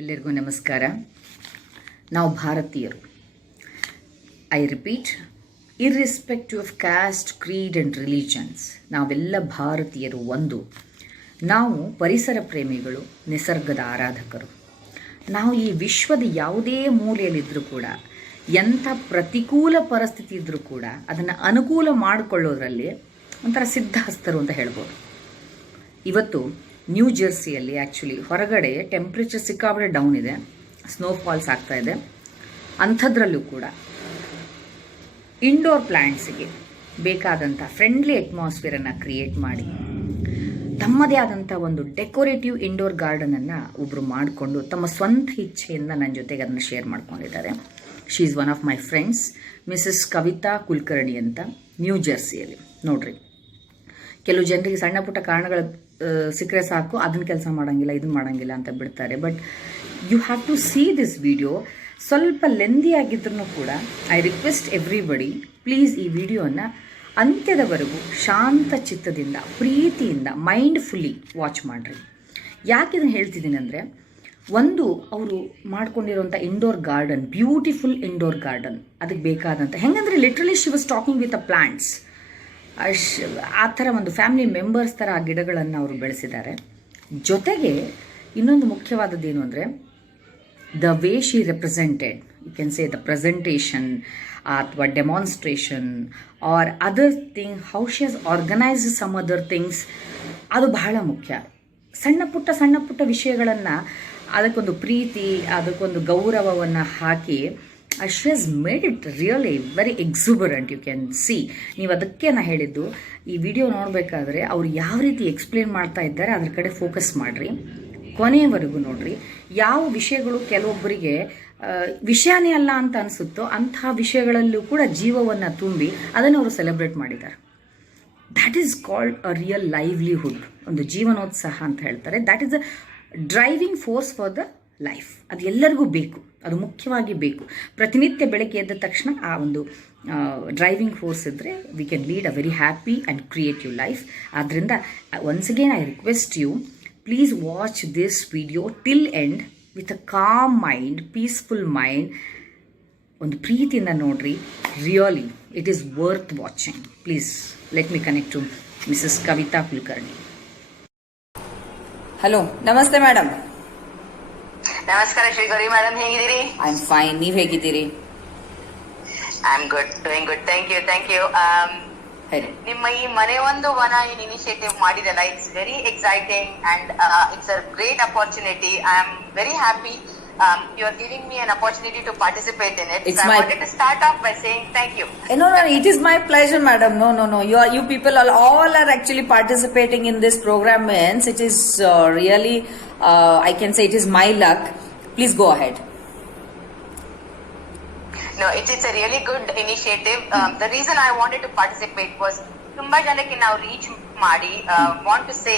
ಎಲ್ಲರಿಗೂ ನಮಸ್ಕಾರ. ನಾವು ಭಾರತೀಯರು. I repeat, irrespective of caste, Creed and religions, ನಾವೆಲ್ಲ ಭಾರತೀಯರು ಒಂದು. ನಾವು ಪರಿಸರ ಪ್ರೇಮಿಗಳು, ನಿಸರ್ಗದ ಆರಾಧಕರು. ನಾವು ಈ ವಿಶ್ವದ ಯಾವುದೇ ಮೂಲೆಯಲ್ಲಿದ್ದರೂ ಕೂಡ, ಎಂಥ ಪ್ರತಿಕೂಲ ಪರಿಸ್ಥಿತಿ ಇದ್ದರೂ ಕೂಡ ಅದನ್ನು ಅನುಕೂಲ ಮಾಡಿಕೊಳ್ಳೋದ್ರಲ್ಲಿ ಒಂಥರ ಸಿದ್ಧಹಸ್ತರು ಅಂತ ಹೇಳ್ಬೋದು. ಇವತ್ತು ನ್ಯೂ ಜೆರ್ಸಿಯಲ್ಲಿ ಆ್ಯಕ್ಚುಲಿ ಹೊರಗಡೆ ಟೆಂಪ್ರೇಚರ್ ಸಿಕ್ಕಾಪಟ್ಟೆ ಡೌನ್ ಇದೆ, ಸ್ನೋಫಾಲ್ಸ್ ಆಗ್ತಾ ಇದೆ. ಅಂಥದ್ರಲ್ಲೂ ಕೂಡ ಇಂಡೋರ್ ಪ್ಲ್ಯಾಂಟ್ಸಿಗೆ ಬೇಕಾದಂಥ ಫ್ರೆಂಡ್ಲಿ ಅಟ್ಮಾಸ್ಫಿಯರನ್ನು ಕ್ರಿಯೇಟ್ ಮಾಡಿ ತಮ್ಮದೇ ಆದಂಥ ಒಂದು ಡೆಕೋರೇಟಿವ್ ಇಂಡೋರ್ ಗಾರ್ಡನನ್ನು ಒಬ್ಬರು ಮಾಡಿಕೊಂಡು ತಮ್ಮ ಸ್ವಂತ ಇಚ್ಛೆಯಿಂದ ನನ್ನ ಜೊತೆಗೆ ಅದನ್ನು ಶೇರ್ ಮಾಡ್ಕೊಂಡಿದ್ದಾರೆ. She is one of my friends, Mrs Kavita Kulkarni ಅಂತ, ನ್ಯೂ ಜೆರ್ಸಿಯಲ್ಲಿ. ನೋಡ್ರಿ, ಕೆಲವು ಜನರಿಗೆ ಸಣ್ಣ ಪುಟ್ಟ ಕಾರಣಗಳು ಸಿಕ್ಕರೆ ಸಾಕು, ಅದನ್ನ ಕೆಲಸ ಮಾಡೋಂಗಿಲ್ಲ, ಇದನ್ನ ಮಾಡೋಂಗಿಲ್ಲ ಅಂತ ಬಿಡ್ತಾರೆ. But you have to see this video. ಸ್ವಲ್ಪ ಲೆಂದಿ ಆಗಿದ್ರೂ ಕೂಡ ಐ ರಿಕ್ವೆಸ್ಟ್ ಎವ್ರಿಬಡಿ, ಪ್ಲೀಸ್ ಈ ವಿಡಿಯೋನ ಅಂತ್ಯದವರೆಗೂ ಶಾಂತ ಚಿತ್ತದಿಂದ, ಪ್ರೀತಿಯಿಂದ, ಮೈಂಡ್ಫುಲ್ಲಿ ವಾಚ್ ಮಾಡಿರಿ. ಯಾಕೆ ಇದನ್ನು ಹೇಳ್ತಿದ್ದೀನಿ ಅಂದರೆ, ಒಂದು ಅವರು ಮಾಡ್ಕೊಂಡಿರೋಂಥ indoor garden, beautiful indoor garden, ಅದಕ್ಕೆ ಬೇಕಾದಂಥ ಹೆಂಗಂದರೆ literally she was talking with a plants. ಆ ಥರ ಒಂದು ಫ್ಯಾಮಿಲಿ ಮೆಂಬರ್ಸ್ ಥರ ಆ ಗಿಡಗಳನ್ನು ಅವರು ಬೆಳೆಸಿದ್ದಾರೆ. ಜೊತೆಗೆ ಇನ್ನೊಂದು ಮುಖ್ಯವಾದದ್ದು ಏನು ಅಂದರೆ, the way she represented, you can say the presentation ಅಥವಾ demonstration or other thing, how she has organised some other things, ಅದು ಬಹಳ ಮುಖ್ಯ. ಸಣ್ಣ ಪುಟ್ಟ ವಿಷಯಗಳನ್ನು ಅದಕ್ಕೊಂದು ಪ್ರೀತಿ, ಅದಕ್ಕೊಂದು ಗೌರವವನ್ನು ಹಾಕಿ she has made it really very exuberant. You can see. ನೀವು ಅದಕ್ಕೆ ನಾನು ಹೇಳಿದ್ದು, ಈ ವಿಡಿಯೋ ನೋಡಬೇಕಾದ್ರೆ ಅವ್ರು ಯಾವ ರೀತಿ ಎಕ್ಸ್ಪ್ಲೇನ್ ಮಾಡ್ತಾ ಇದ್ದಾರೆ ಅದ್ರ ಕಡೆ ಫೋಕಸ್ ಮಾಡಿರಿ, ಕೊನೆಯವರೆಗೂ ನೋಡ್ರಿ. ಯಾವ ವಿಷಯಗಳು ಕೆಲವೊಬ್ಬರಿಗೆ ವಿಷಯನೇ ಅಲ್ಲ ಅಂತ ಅನಿಸುತ್ತೋ ಅಂತಹ ವಿಷಯಗಳಲ್ಲೂ ಕೂಡ ಜೀವವನ್ನು ತುಂಬಿ ಅದನ್ನು ಅವರು ಸೆಲೆಬ್ರೇಟ್ ಮಾಡಿದ್ದಾರೆ. That is called a real livelihood, ಒಂದು ಜೀವನೋತ್ಸಾಹ ಅಂತ ಹೇಳ್ತಾರೆ. That is a driving force for the life. ಅದು ಎಲ್ಲರಿಗೂ ಬೇಕು, ಅದು ಮುಖ್ಯವಾಗಿ ಬೇಕು. ಪ್ರತಿನಿತ್ಯ ಬೆಳಗ್ಗೆ ಎದ್ದ ತಕ್ಷಣ ಆ ಒಂದು ಡ್ರೈವಿಂಗ್ ಫೋರ್ಸ್ ಇದ್ದರೆ we can lead a very happy and creative life. ಆದ್ದರಿಂದ once again I request you, please watch this video till end with a calm mind, peaceful mind. ಒಂದು ಪ್ರೀತಿಯಿಂದ ನೋಡ್ರಿ. Really it is worth watching. Please let me connect to Mrs Kavita Kulkarni. Hello, ನಮಸ್ತೆ madam. ನಮಸ್ಕಾರ Shrigauri madam, ಹೇಗಿದ್ದೀರಿ? I am fine, ನೀವ್ ಹೇಗಿದ್ದೀರಿ? I am good, doing good, thank you. ನಿಮ್ಮ ಈ ಮನೆ ಒಂದು ವನ ಇನಿಷಿಯೇಟಿವ್ ಮಾಡಿದಲ್ಲ, it's very exciting and it's a great opportunity. I am very happy. You are giving me an opportunity to participate in it. I wanted to start off by saying thank you. No, it is my pleasure, madam. No. You people all are actually participating in this program. Means it is really, I can say it is my luck. Please go ahead. No, it's a really good initiative. The reason I wanted to participate was ತುಂಬಾ ಜನಕ್ಕೆ ನಾವು reach ಮಾಡಿ want to say,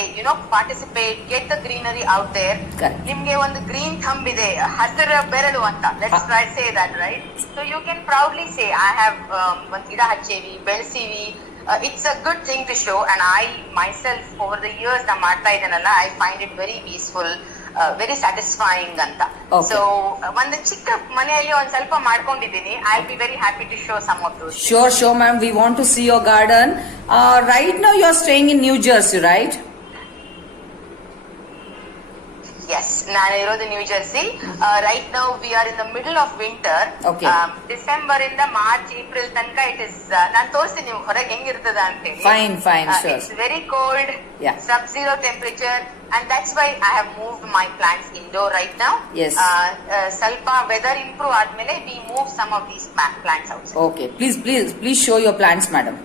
participate, get the greenery out there. ನಿಮ್ಗೆ ಒಂದು green thumb ಇದೆ, ಹಸಿರ ಬೆರಳು ಅಂತ. Let's try say that, right? So you can proudly say I have ಒಂದು ಗಿಡ ಹಚ್ಚೇವಿ, ಬೆಳೆಸಿವಿ. It's a good thing to show. And I myself over the years ನಾ ಮಾಡ್ತಾ ಇದ್ದೇನಲ್ಲ, I find it very peaceful, very satisfying ಅಂತ. So ಒಂದು ಚಿಕ್ಕ ಮನೆಯಲ್ಲಿ ಒಂದ್ ಸ್ವಲ್ಪ ಮಾಡ್ಕೊಂಡಿದ್ದೀನಿ. I will be very happy to show some of those. Sure, ma'am. We want to see your garden. Right now you are staying in New Jersey, right? Yes, ನಾನು ಇರೋದು new Jersey. Right now we are in the middle of winter. December ಇಂದ March, April ತನಕ it is, ನಾನು ತೋರಿಸ್ತೀನಿ ನೀವು ಹೊರಗೆ ಹೆಂಗಿರ್ತದ ಅಂತ ಹೇಳಿ. Fine, sure. It's very cold, sub-zero temperature, and that's why I have moved my plants indoor right now. Yes. ಸ್ವಲ್ಪ ವೆದರ್ ಇಂಪ್ರೂವ್ ಆದ್ಮೇಲೆ we move some of these plants outside. Okay, please show your plants, madam.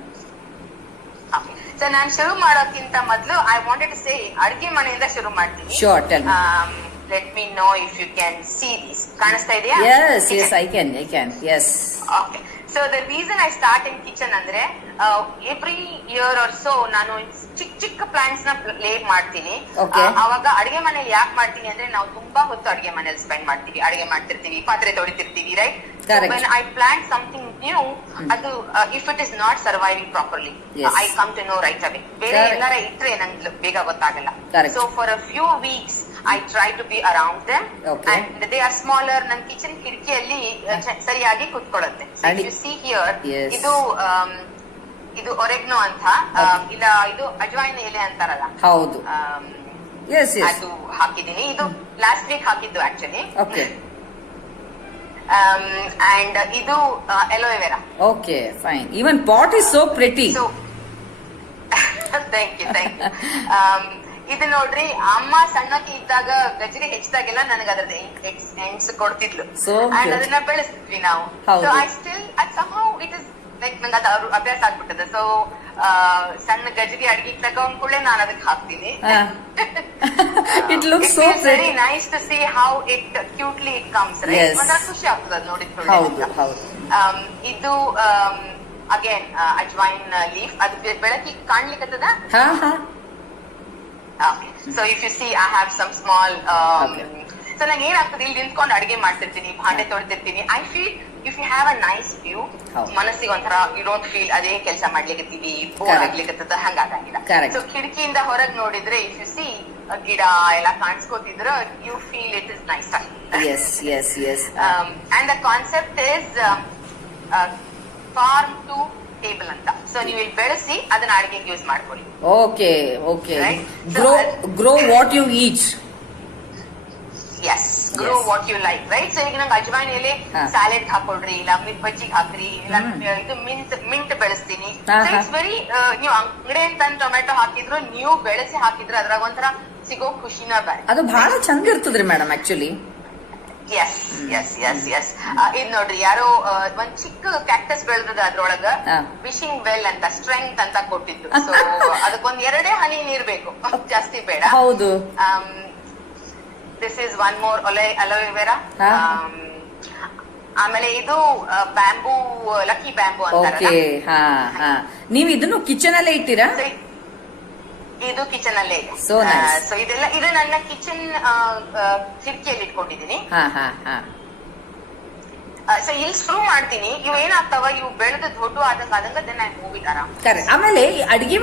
So ನಾನು ಶುರು ಮಾಡೋಕ್ಕಿಂತ ಮೊದಲು I wanted to say, ಅಡುಗೆ ಮನೆಯಿಂದ ಶುರು ಮಾಡ್ತೀನಿ. Sure, tell me. Let me know if you can see this. ಕಾಣಿಸ್ತಾ ಇದೆಯಾ? Yes, I can. Yes. Okay. So the reason I start in kitchen ಅಂದ್ರೆ every year or so ನಾನು ಚಿಕ್ಕ plants ನ ಪ್ಲೇ ಮಾಡ್ತೀನಿ. ಅವಾಗ ಅಡಿಗೆ ಮನೇಲಿ ಯಾಕೆ ಮಾಡ್ತೀನಿ ಅಂದ್ರೆ, ನಾವು ತುಂಬಾ ಹೊತ್ತು ಅಡಿಗೆ ಮನೇಲಿ ಸ್ಪೆಂಡ್ ಮಾಡ್ತೀವಿ, ಅಡಿಗೆ ಮಾಡ್ತಿರ್ತೀವಿ, ಪಾತ್ರೆ ತೊಳಿತಿರ್ತೀವಿ, right? Correct. When I plant something new, adu if it is not surviving properly, Yes. I come to know right away. Bere Correct. ಎಲ್ಲಾರ ಇಟ್ರೆ ನಂಗೆ ಬೇಗ ಗೊತ್ತಾಗಲ್ಲ. Correct. So for a few weeks I try to be around them, Okay. and they are smaller. ನನ್ನ kitchen ಕಿಟಕಿಯಲ್ಲಿ ಸರಿಯಾಗಿ ಕುತ್ಕೊಳ್ಳುತ್ತೆ. So And if you see here, Yes. ಇದು ಒರೆಗ್ನೋ ಅಂತ, ಇಲ್ಲ ಇದು ಅಜ್ವಾಯಿನ ಎಲೆ ಅಂತಾರಲ್ಲ, ಹೌದು. Yes yes. ಅದು ಹಾಕಿದೀನಿ. ಇದು ಲಾಸ್ಟ್ ವೀಕ್ ಹಾಕಿದ್ದು ಆಕ್ಚುಲಿ. ಓಕೆ. ಅಂಡ್ ಇದು aloe vera. Okay fine. Even pot is so pretty. So thank you. ಇದು ನೋಡ್ರಿ, ಅಮ್ಮ ಸಣ್ಣಕ್ಕೆ ಇದ್ದಾಗ ಗಜರಿ ಹೆಚ್ಚಿದಾಗೆಲ್ಲ ನನಗೆ ಅದ್ರದ್ದು ಎಂಟ್ಸ್ ಕೊಡ್ತಿದ್ಲು. So and good. ಅದನ್ನ ಬೆಳೆಸಿದ್ವಿ ನಾವು. ಹೌದು. So I still somehow it is like ನಂಗೆ ಅದು ಅಭ್ಯಾಸ ಆಗ್ಬಿಟ್ಟದೆ. ಸೊ ಸಣ್ಣ ಗಜರಿ ಅಡಿಗೆ ತಗೊಂಡ್ ಕೂಡಲೇ ನಾನು ಅದಕ್ಕೆ ಹಾಕ್ತೀನಿ. It looks so very pretty. Nice to see how it cutely it comes, right? Yes. ಒಂಥರ ಖುಷಿ ಆಗ್ತದೆ ಅದು ನೋಡಿದ ಹೌದು ಹೌದು. ಇದು ಅಗೇನ್ ಅಜ್ವೈನ್ ಲೀಫ್. ಅದು ಬೆಳಕಿಗೆ ಕಾಣ್ಲಿಕ್ಕತ್ತದ. ಹಾ ಹಾ. So if you see I have some small. Okay. So ನಂಗೆ ಏನಾಗ್ತದೆ, ಇಲ್ಲಿ ನಿಂತ್ಕೊಂಡು ಅಡಿಗೆ ಮಾಡ್ತಿರ್ತೀನಿ, ಭಾಂಡೆ ತೊಳ್ತಿರ್ತೀನಿ. I feel if you have a nice view, ಹೌದು. ಮನಸ್ಸಿಗೆ ಒಂಥರ ಯು ಡೋಂಟ್ ಫೀಲ್ ಅದೇ ಕೆಲಸ ಮಾಡ್ಲಿಕ್ಕತ್ತೀವಿ, ಬೋರ್ Correct. ಆಗ್ಲಿಕ್ಕತ್ತದ, ಹಂಗಾಗಂಗಿಲ್ಲ. Correct. ಸೊ ಕಿಟಕಿಯಿಂದ ಹೊರಗೆ ನೋಡಿದ್ರೆ ಇಫ್ ಯು ಸಿ ಗಿಡ ಎಲ್ಲ ಕಾಣಿಸ್ಕೋತಿದ್ರೆ you feel it is nice. Yes yes yes. And the concept is farm to table ಅಂತ. ಸೊ ನೀವು ಇಲ್ಲಿ ಬೆಳೆಸಿ ಅದನ್ನ ಅಡಿಗೆಗೆ ಯೂಸ್ ಮಾಡ್ಕೊಳ್ಳಿ. Okay okay. Right. Grow what you eat. Yes, grow Yes. What you like, right? So ಈಗ ನಂಗೆ ಅಜ್ವಾಯಿನ್ ಎಲೆ ಹಾ. ಸ್ಯಾಲೆಡ್ ಹಾಕೊಳ್ರಿ, ಇಲ್ಲ ಬಜ್ಜಿಗೆ ಹಾಕ್ರಿ, ಇಲ್ಲ ಇದು ಮಿಂಟ್ ಬೆಳೆಸ್ತೀನಿ. ಹಾ, ಸೊ ಹಾ. ಇಟ್ಸ್ ವೆರಿ, ನೀವು ಅಂಗಡಿ ಅಂತ ಟೊಮೆಟೊ ಹಾಕಿದ್ರು, ನೀವು ಬೆಳೆಸಿ ಹಾಕಿದ್ರೆ ಅದ್ರಾಗ ಒಂಥರ ಸಿಗೋ ಖುಷಿನ ಬೇರೆ. ಅದು ಬಹಳ ಚಂದ ಇರ್ತದ್ರಿ madam actually. Yes yes yes yes. ಇದ್ ನೋಡ್ರಿ, ಯಾರೋ ಒಂದ್ ಚಿಕ್ಕ ಕ್ಯಾಕ್ಟಸ್ ಬೆಳೆದ ಅದ್ರೊಳಗ ಹಾ. ವಿಶಿಂಗ್ ವೆಲ್ ಅಂತ, ಸ್ಟ್ರೆಂಗ್ತ್ ಅಂತ ಕೊಟ್ಟಿದ್ದು. ಸೊ ಅದಕ್ಕೊಂದ್ 2 ಹನಿ ನೀರ್ ಬೇಕು, ಜಾಸ್ತಿ ಬೇಡ. ಹೌದು. This is one more aloe vera. ಹಾ. ಆಮೇಲೆ ಇದು ಬ್ಯಾಂಬೂ, ಲಕ್ಕಿ ಬ್ಯಾಂಬೂ ಓಕೆ. ಅಂತಾರಲ್ಲ. ಹಾ ಹಾ. ನೀವು ಇದನ್ನು ಕಿಚನ್ ಅಲ್ಲೇ ಇಟ್ಟಿರಾ? So, ಇದು ಕಿಚನ್ ಅಲ್ಲೇ ಇದೆ. So nice. ಸೊ ಇದೆಲ್ಲ ಇದು ನನ್ನ ಕಿಚನ್ ಕಿಟಕಿಯಲ್ಲಿ ಇಟ್ಕೊಂಡಿದೀನಿ. ಹಾ ಹಾ ಹಾ. ಸೊ ಇಲ್ಲಿ ಶುರು ಮಾಡ್ತೀನಿ. ಇವು ಏನಾಗ್ತಾವ, ಇವು ಬೆಳೆದ ದೊಡ್ಡ ಆದಂಗ then I move it around. Correct. ಆಮೇಲೆ ಈ ಅಡಿಗೆ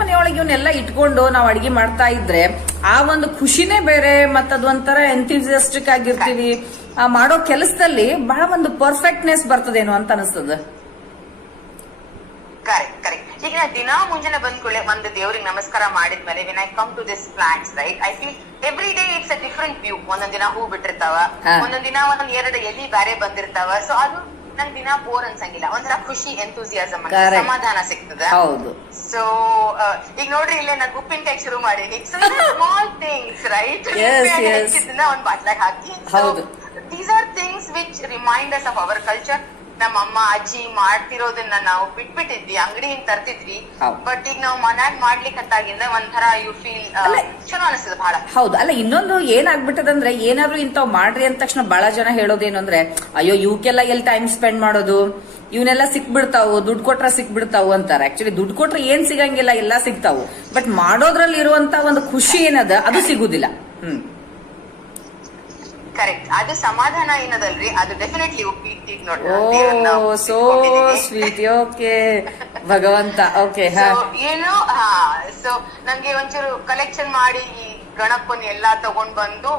ಮನೆಯೊಳಗೆ ಇವನ್ನೆಲ್ಲ ಇಟ್ಕೊಂಡು ನಾವು ಅಡಿಗೆ ಮಾಡ್ತಾ ಇದ್ರೆ ಆ ಒಂದು ಖುಷಿನೇ ಬೇರೆ. ಮತ್ತ ಅದೊಂಥರ ಎಂಥೂಸಿಯಾಸ್ಟಿಕ್ ಆಗಿರ್ತೀವಿ. ಆ ಮಾಡೋ ಕೆಲಸದಲ್ಲಿ ಬಹಳ ಒಂದು ಪರ್ಫೆಕ್ಟ್ನೆಸ್ ಬರ್ತದೇನೋ ಅಂತ ಅನಿಸ್ತದ. Correct correct. ಈಗ ನಾ ದಿನಾ ಮುಂಜಾನೆ ಬಂದ್ ಕೂಡಲೇ ಒಂದು ದೇವ್ರಿಗೆ ನಮಸ್ಕಾರ ಮಾಡಿದ್ಮೇಲೆ when I come to this plants, right, I feel every day it's a different view. ಒಂದೊಂದ್ ದಿನ ಹೂ ಬಿಟ್ಟಿರ್ತಾವ, ಒಂದೊಂದ್ ದಿನ 1-2 ಎಲಿ ಬ್ಯಾರೆ ಬಂದಿರ್ತಾವ. ಸೊ ಅದು ನಂಗೆ ದಿನ ಬೋರ್ ಅನ್ಸಂಗಿಲ್ಲ. ಒಂಥರ ಖುಷಿ, ಎಂಥೂಸಿಯಾಸಮ್, ಸಮಾಧಾನ ಸಿಗ್ತದ. ಹೌದು. ಸೊ ಈಗ ನೋಡ್ರಿ, ಇಲ್ಲೇ ನಾನು ಉಪ್ಪಿನಕಾಯಿ ಶುರು ಮಾಡೀನಿ. So small things, right? ಹೆಚ್ಚಿದ್ದನ್ನ ಒಂದ್ ಬಾಟ್ಲಾಗ ಹಾಕಿ. ಹೌದು. These are things which remind us of our culture. ನಮ್ಮ ಅಮ್ಮ ಅಜ್ಜಿ ಮಾಡ್ತಿರೋದನ್ನ ನಾವು ಬಿಟ್ಬಿಟ್ಟಿದ್ವಿ, ಅಂಗಡಿಯಿಂದ ತರ್ತಿದ್ವಿ. ಬಟ್ ಈಗ ನಾವು ಮನ್ಯಾಗ ಮಾಡ್ಲಿಕ್ಕಂತಾಗಿಂದ ಒಂಥರ ಯು ಫೀಲ್ ಚಲೋ ಅನಿಸ್ತದೆ ಬಹಳ. ಹೌದು. ಅಲ್ಲ, ಇನ್ನೊಂದು ಏನಾಗ್ಬಿಟ್ಟದಂದ್ರೆ, ಏನಾದ್ರು ಇಂಥವ್ ಮಾಡ್ರಿ ಅಂದ ತಕ್ಷಣ ಬಹಳ ಜನ ಹೇಳೋದೇನು ಅಂದ್ರೆ, ಅಯ್ಯೋ ಇವಕ್ಕೆಲ್ಲ ಎಲ್ಲಿ ಟೈಮ್ ಸ್ಪೆಂಡ್ ಮಾಡೋದು, ಇವನ್ನೆಲ್ಲ ಸಿಕ್ಬಿಡ್ತಾವು, ದುಡ್ಡು ಕೊಟ್ರ ಸಿಕ್ಬಿಡ್ತಾವು ಅಂತಾರೆ. ಆಕ್ಚುಲಿ ದುಡ್ಡು ಕೊಟ್ರೆ ಏನ್ ಸಿಗಂಗಿಲ್ಲ, ಎಲ್ಲಾ ಸಿಗ್ತಾವು. ಬಟ್ ಮಾಡೋದ್ರಲ್ಲಿ ಇರುವಂತ ಒಂದು ಖುಷಿ ಏನದ ಅದು ಸಿಗುದಿಲ್ಲ. ಕರೆಕ್ಟ್. ಅದು ಸಮಾಧಾನ ಏನದಲ್ರಿ, ಅದು definitely ಉಪ್ಪಿಟ್ಟಿಗೆ oh so sweet. Okay ಭಗವಂತ. ಓಕೆ. ಏನು ಸೊ ನಂಗೆ ಒಂಚೂರು ಕಲೆಕ್ಷನ್ ಮಾಡಿ ಈ ಗಣಪನ್ ಎಲ್ಲಾ ತಗೊಂಡ್ ಬಂದು,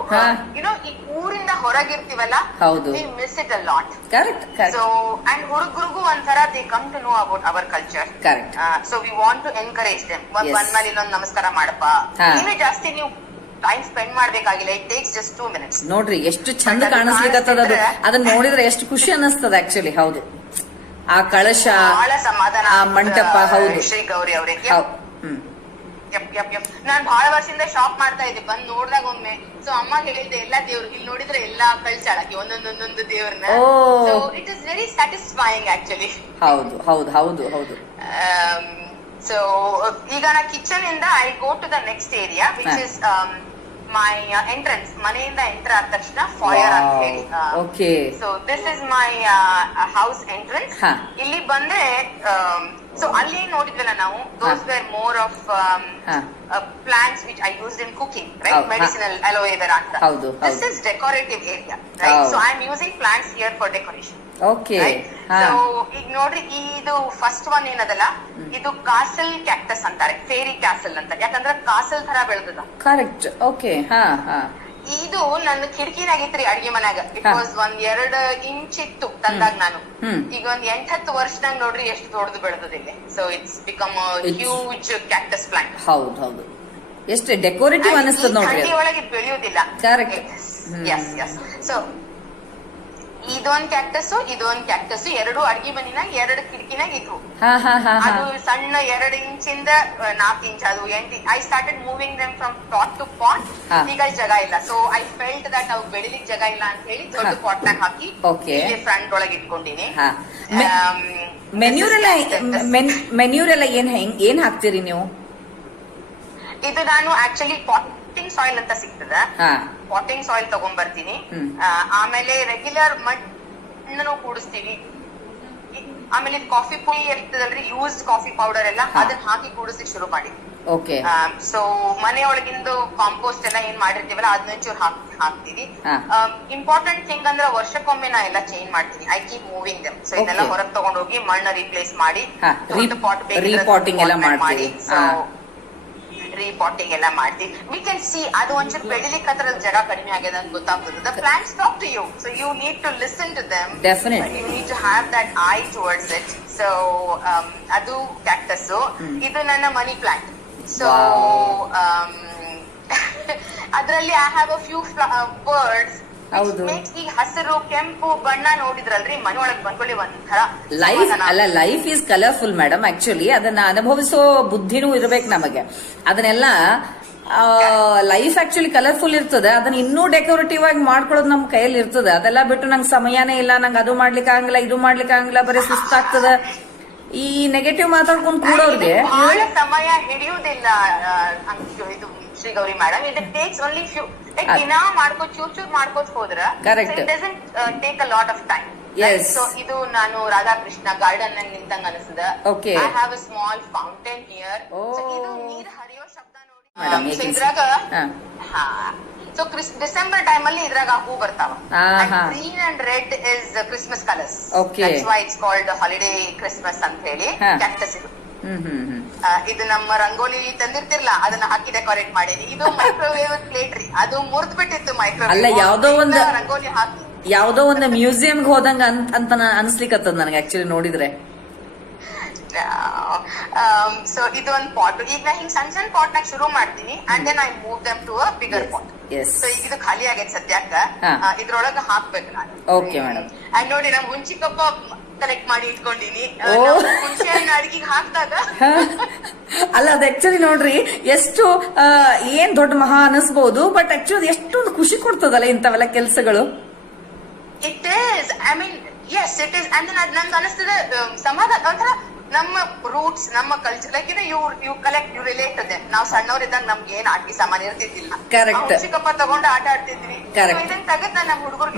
ಯುನೋ ಈ ಊರಿಂದ ಹೊರಗಿರ್ತೀವಲ್ಲ, ಹೌದು, miss it a lot. Correct. So and ಹುಡುಗರಿಗೂ ಒಂಥರ they come to know about our culture. Correct. So we want to encourage them. ಬಂದ್ಮೇಲೆ ಇಲ್ಲೊಂದು ನಮಸ್ಕಾರ ಮಾಡಪ್ಪ, ನೀವೇ ಜಾಸ್ತಿ ನೀವು ಟೈಮ್ ಸ್ಪೆಂಡ್ ಮಾಡ್ಬೇಕಾಗಿಲ್ಲ. It takes just 2 minutes. ನೋಡ್ರಿ ಎಷ್ಟು ಚಂದ ಕಾಣಿಸ್ಲಿಕ್ಕತ್ತದ ಅದು. ಅದನ್ನ ನೋಡಿದ್ರೆ ಎಷ್ಟು ಖುಷಿ ಅನಿಸ್ತದ ಆಕ್ಚುಲಿ. ಹೌದು. ಆ ಕಳಶ, ಬಹಳ ಸಮಾಧಾನ, ಆ ಮಂಟಪ. ಹೌದು ಶ್ರೀ ಗೌರಿ ಅವರೇ. ಹೌದು. ನಾನ್ ಬಹಳ ವರ್ಷದಿಂದ ಶಾಪ್ ಮಾಡ್ತಾ ಇದ್ದೆ. ಬಂದ್ ನೋಡ್ದಾಗ ಒಮ್ಮೆ ಸೊ ಅಮ್ಮ ಹೇಳಿದ್ದೆ, ಎಲ್ಲಾ ದೇವ್ರು ಇಲ್ಲಿ ನೋಡಿದ್ರೆ ಎಲ್ಲಾ ಕಳ್ಸಾಳಕ್ಕೆ ಒಂದೊಂದೊಂದೊಂದು ದೇವ್ರನ್ನ. So it is very satisfying actually. ಹೌದು ಹೌದು ಹೌದು ಹೌದು. ಸೊ ಈಗ ನಾ ಕಿಚನ್ ಇಂದ I go to the next area which is my entrance. ಮನೆಯಿಂದ ಎಂಟರ್ ಆದ ತಕ್ಷಣ ಫಾಯರ್ ಅಂತ ಹೇಳಿ. So this is my house entrance. ಇಲ್ಲಿ ಬಂದ್ರೆ ಸೊ ಅಲ್ಲಿ ನೋಡಿದ್ವಲ್ಲ ನಾವು those were more of plants which I used in cooking, right? Medicinal aloe vera ಅಂತ. This is decorative area, right? So I am using plants here for decoration. Okay. So ಈಗ ನೋಡ್ರಿ, ಇದು first one ಏನದಲ್ಲ, ಇದು castle cactus ಅಂತಾರೆ, fairy castle ಅಂತ. ಯಾಕಂದ್ರೆ castle ತರ ಬೆಳೆದದ. ಕರೆಕ್ಟ್. ಓಕೆ. ಇದು ನನ್ನ ಕಿಟಕಿನಾಗಿತ್ರಿ ಅಡ್ಗೆ ಮನ್ಯಾಗ. ಇಟ್ ವಾಸ್ 1-2 ಇಂಚ್ ಇತ್ತು ತಂದಾಗ ನಾನು. ಈಗ 8-10 ವರ್ಷದಾಗ ನೋಡ್ರಿ ಎಷ್ಟು ದೊಡ್ಡದು ಬೆಳೆದಿಲ್ಲ. So it's become huge cactus plant. ಹೌದು. ಎಷ್ಟು ಡೆಕೋರೇಟಿವ್ ಅನಿಸ್ತದ ನೋಡ್ರಿ. ಒಳಗೆ ಬೆಳೆಯುವುದಿಲ್ಲ. ಕರೆಕ್ಟ್. ಎಸ್. ಸೊ ಇದೊಂದ್ ಕ್ಯಾಕ್ಟಸ್ ಎರಡು ಅಡ್ಗೆ ಮನಿನಾಗ 2 ಕಿಟಕಿನಾಗ ಇದ್ರು. ಅದು ಸಣ್ಣ 2 ಇಂಚಿಂದ 4 ಇಂಚ್, ಅದು 8. I started moving them from pot to pot. ಈಗ ಜಾಗ ಇಲ್ಲ. ಸೊ ಐ ಫೆಲ್ಟ್ ದಟ್ ಅವು ಬೆಳಿಲಿಕ್ಕೆ ಜಾಗ ಇಲ್ಲ ಅಂತ ಹೇಳಿ ದೊಡ್ಡ ಪಾಟ್ ನಾಗ ಹಾಕಿ ಫ್ರಂಟ್ ಒಳಗೆ ಇಟ್ಕೊಂಡಿನಿ. ಮೆನ್ಯೂರೆಲ್ಲ ಏನ್ ಹಾಕ್ತೀರಿ ನೀವು? ಇದು ನಾನು ಆಕ್ಚುಲಿ ಪಾಟಿಂಗ್ ಸಾಯಿಲ್ ಅಂತ ಸಿಗ್ತದ. ಪಾಟಿಂಗ್ ಸಾಯಿಲ್ ತಗೊಂಡ್ಬರ್ತೀನಿ. ಆಮೇಲೆ ರೆಗ್ಯುಲರ್ ಮಣ್ಣನ್ನು ಕೂಡಿಸ್ತೀವಿ. ಆಮೇಲೆ ಕಾಫಿ ಪುಡಿ ಇರ್ತದಲ್ರಿ, ಯೂಸ್ಡ್ ಕಾಫಿ ಪೌಡರ್ ಎಲ್ಲ, ಅದನ್ನ ಹಾಕಿ ಕೂಡಿಸ್ಲಿಕ್ಕೆ ಶುರು ಮಾಡಿ. ಸೊ ಮನೆಯೊಳಗಿಂದು ಕಾಂಪೋಸ್ಟ್ ಎಲ್ಲ ಏನ್ ಮಾಡಿರ್ತೀವಲ್ಲ ಅದನ್ನ ಚೂರು ಹಾಕ್ತೀವಿ. ಇಂಪಾರ್ಟೆಂಟ್ ಥಿಂಗ್ ಅಂದ್ರೆ ವರ್ಷಕ್ಕೊಮ್ಮೆ ನಾ ಎಲ್ಲ ಚೇಂಜ್ ಮಾಡ್ತೀನಿ. I keep moving dum. So ಇದೆಲ್ಲ ಹೊರಗೆ ತಗೊಂಡೋಗಿ ಮಣ್ಣ ರೀಪ್ಲೇಸ್ ಮಾಡಿ ರೀಪಾಟಿಂಗ್ ಎಲ್ಲ ಮಾಡ್ತೀವಿ. ವಿ ಕ್ಯಾನ್ ಸಿ ಅದು ಒಂಚೂರು ಬೆಳಿಲಿಕ್ಕೆ ಹತ್ರ ಜಾಗ ಕಡಿಮೆ ಆಗಿದೆ ಅಂತ ಗೊತ್ತಾಗ್ತದೆ. The plants talk to you, so you need to listen to them. You need to have that eye towards it. So ಅದು ಕ್ಯಾಕ್ಟಸ್. ಇದು ನನ್ನ ಮನಿ ಪ್ಲಾಂಟ್. ಸೊ ಅದರಲ್ಲಿ I have a few birds. ಈ ಹಸಿರು ಕೆಂಪು ಬಣ್ಣ ನೋಡಿದ್ರಲ್ರಿ, ಮನೊಳಗ್ ಬಂದ್ಕೊಳ್ಳಿ ಒಂಥರ life is colourful madam. Actually ಅದನ್ನ ಅನುಭವಿಸೋ ಬುದ್ಧಿನೂ ಇರ್ಬೇಕು ನಮಗೆ. ಅದನ್ನೆಲ್ಲ ಲೈಫ್ ಆಕ್ಚುಲಿ ಕಲರ್ಫುಲ್ ಇರ್ತದೆ. ಅದನ್ನ ಇನ್ನೂ ಡೆಕೋರೇಟಿವ್ ಆಗಿ ಮಾಡ್ಕೊಳ್ಳೋದು ನಮ್ ಕೈಯಲ್ಲಿ ಇರ್ತದೆ. ಅದೆಲ್ಲ ಬಿಟ್ಟು ನಂಗೆ ಸಮಯನೇ ಇಲ್ಲ, ನಂಗೆ ಅದು ಮಾಡ್ಲಿಕ್ಕೆ ಆಗಂಗಿಲ್ಲ, ಇದು ಮಾಡ್ಲಿಕ್ಕೆ ಆಗಂಗಿಲ್ಲ, ಬರೀ ಸುಸ್ತಾಗ್ತದ, ಈ ನೆಗೆಟಿವ್ ಮಾತಾಡ್ಕೊಂಡು ಕೂಡೋರ್ಗೆ ಬಹಳ ಸಮಯ ಹಿಡಿಯುವುದಿಲ್ಲ. ಇದು Shri Gauri madam, it takes only few ದಿನ ಮಾಡ್ಕೋತ ಚೂರ್ ಮಾಡ್ಕೋತ ಹೋದ್ರ it doesn't take a lot of time. So ಇದು ನಾನು ರಾಧಾಕೃಷ್ಣ ಗಾರ್ಡನ್ ನಲ್ಲಿ ನಿಂತಂಗ ಅನಿಸ್ತದ. I have a small fountain here. So ಇದು ನೀರ್ ಹರಿಯೋ ಶಬ್ದ ನೋಡಿ. ಸೊ ಇದ್ರಾಗ ಸೊ ಡಿಸೆಂಬರ್ ಟೈಮ್ ಅಲ್ಲಿ ಇದ್ರಾಗ ಹೂ ಬರ್ತಾವ. Green and red is Christmas colours. That's why it's called holiday Christmas ಅಂತ ಹೇಳಿ ಕ್ಯಾಕ್ಟಸ್ ಇದು. ಇದು ನಮ್ಮ ರಂಗೋಲಿ ತಂದಿರ್ತಿರ್ಲಾ, ಅದನ್ನ ಹಾಕಿ ಡೆಕೋರೇಟ್ ಮಾಡೀನಿ. ಇದು ಮೈಕ್ರೋವೇವ್ ಪ್ಲೇಟ್ ರೀ, ಅದು ಮುರಿದ್ ಬಿಟ್ಟಿತ್ತು ಮೈಕ್ರೋವೇವ್. ರಂಗೋಲಿ ಹಾಕಿ ಯಾವ್ದೋ ಒಂದು ಮ್ಯೂಸಿಯಂಗೆ ಹೋದಂಗ ಅಂತ ಅನ್ಸ್ಲಿಕ್ಕತ್ತದ ನನಗೆ ಆಕ್ಚುಲಿ ನೋಡಿದ್ರೆ. ಸೊ ಇದು ಒಂದು ಪಾಟ್. ಈಗ ನಾ ಹಿಂಗ್ ಸಣ್ಣ ಪಾಟ್ ನಾಗ ಶುರು ಮಾಡ್ತೀನಿ and then I move them to a bigger pot. So ಈಗ ಇದು ಖಾಲಿ ಆಗೈತೆ ಸದ್ಯಕ್ಕ. ಇದ್ರೊಳಗ ಹಾಕ್ಬೇಕು ನಾನು. Okay madam. ಅಂಡ್ ನೋಡಿ ನಮ್ ಹುಂಚಿಕಪ್ಪ ಕಲೆಕ್ಟ್ ಮಾಡಿ ಇಟ್ಕೊಂಡಿನಿ. ಹುಣಸೆ ಹಣ್ಣು ಅಡಿಗೆಗೆ ಹಾಕ್ದಾಗ ಅಲ್ಲ, ಅದು ಆಕ್ಚುಲಿ ನೋಡ್ರಿ ಎಷ್ಟು ಏನ್ ದೊಡ್ಡ ಮಹಾ ಅನಿಸ್ಬಹುದು, ಬಟ್ ಆಕ್ಚುಲಿ ಎಷ್ಟೊಂದು ಖುಷಿ ಕೊಡ್ತದಲ್ಲ ಇಂಥವೆಲ್ಲ ಕೆಲ್ಸಗಳು. It is, I mean yes it is. And ಅದ್ ನಮ್ಗೆ ಅನಿಸ್ತದೆ ಸಮಾಧಾನ, ಒಂಥರ ನಮ್ಮ ರೂಟ್ಸ್, ನಮ್ಮ culture, like you collect, you relate ಅದೇ. ನಾವು ಸಣ್ಣವರಿದ್ದಾಗ ನಮ್ಗೆ ಏನ್ ಆಟಿ ಸಾಮಾನು ಇರ್ತಿದ್ದಿಲ್ಲ. ಕರೆಕ್ಟ್. ಚಿಕ್ಕಪ್ಪ ತಗೊಂಡು ಆಟ ಆಡ್ತಿದ್ವಿ. ಇದನ್ನ ತೆಗೆದ್ ನಮ್ಮ ಹುಡುಗರು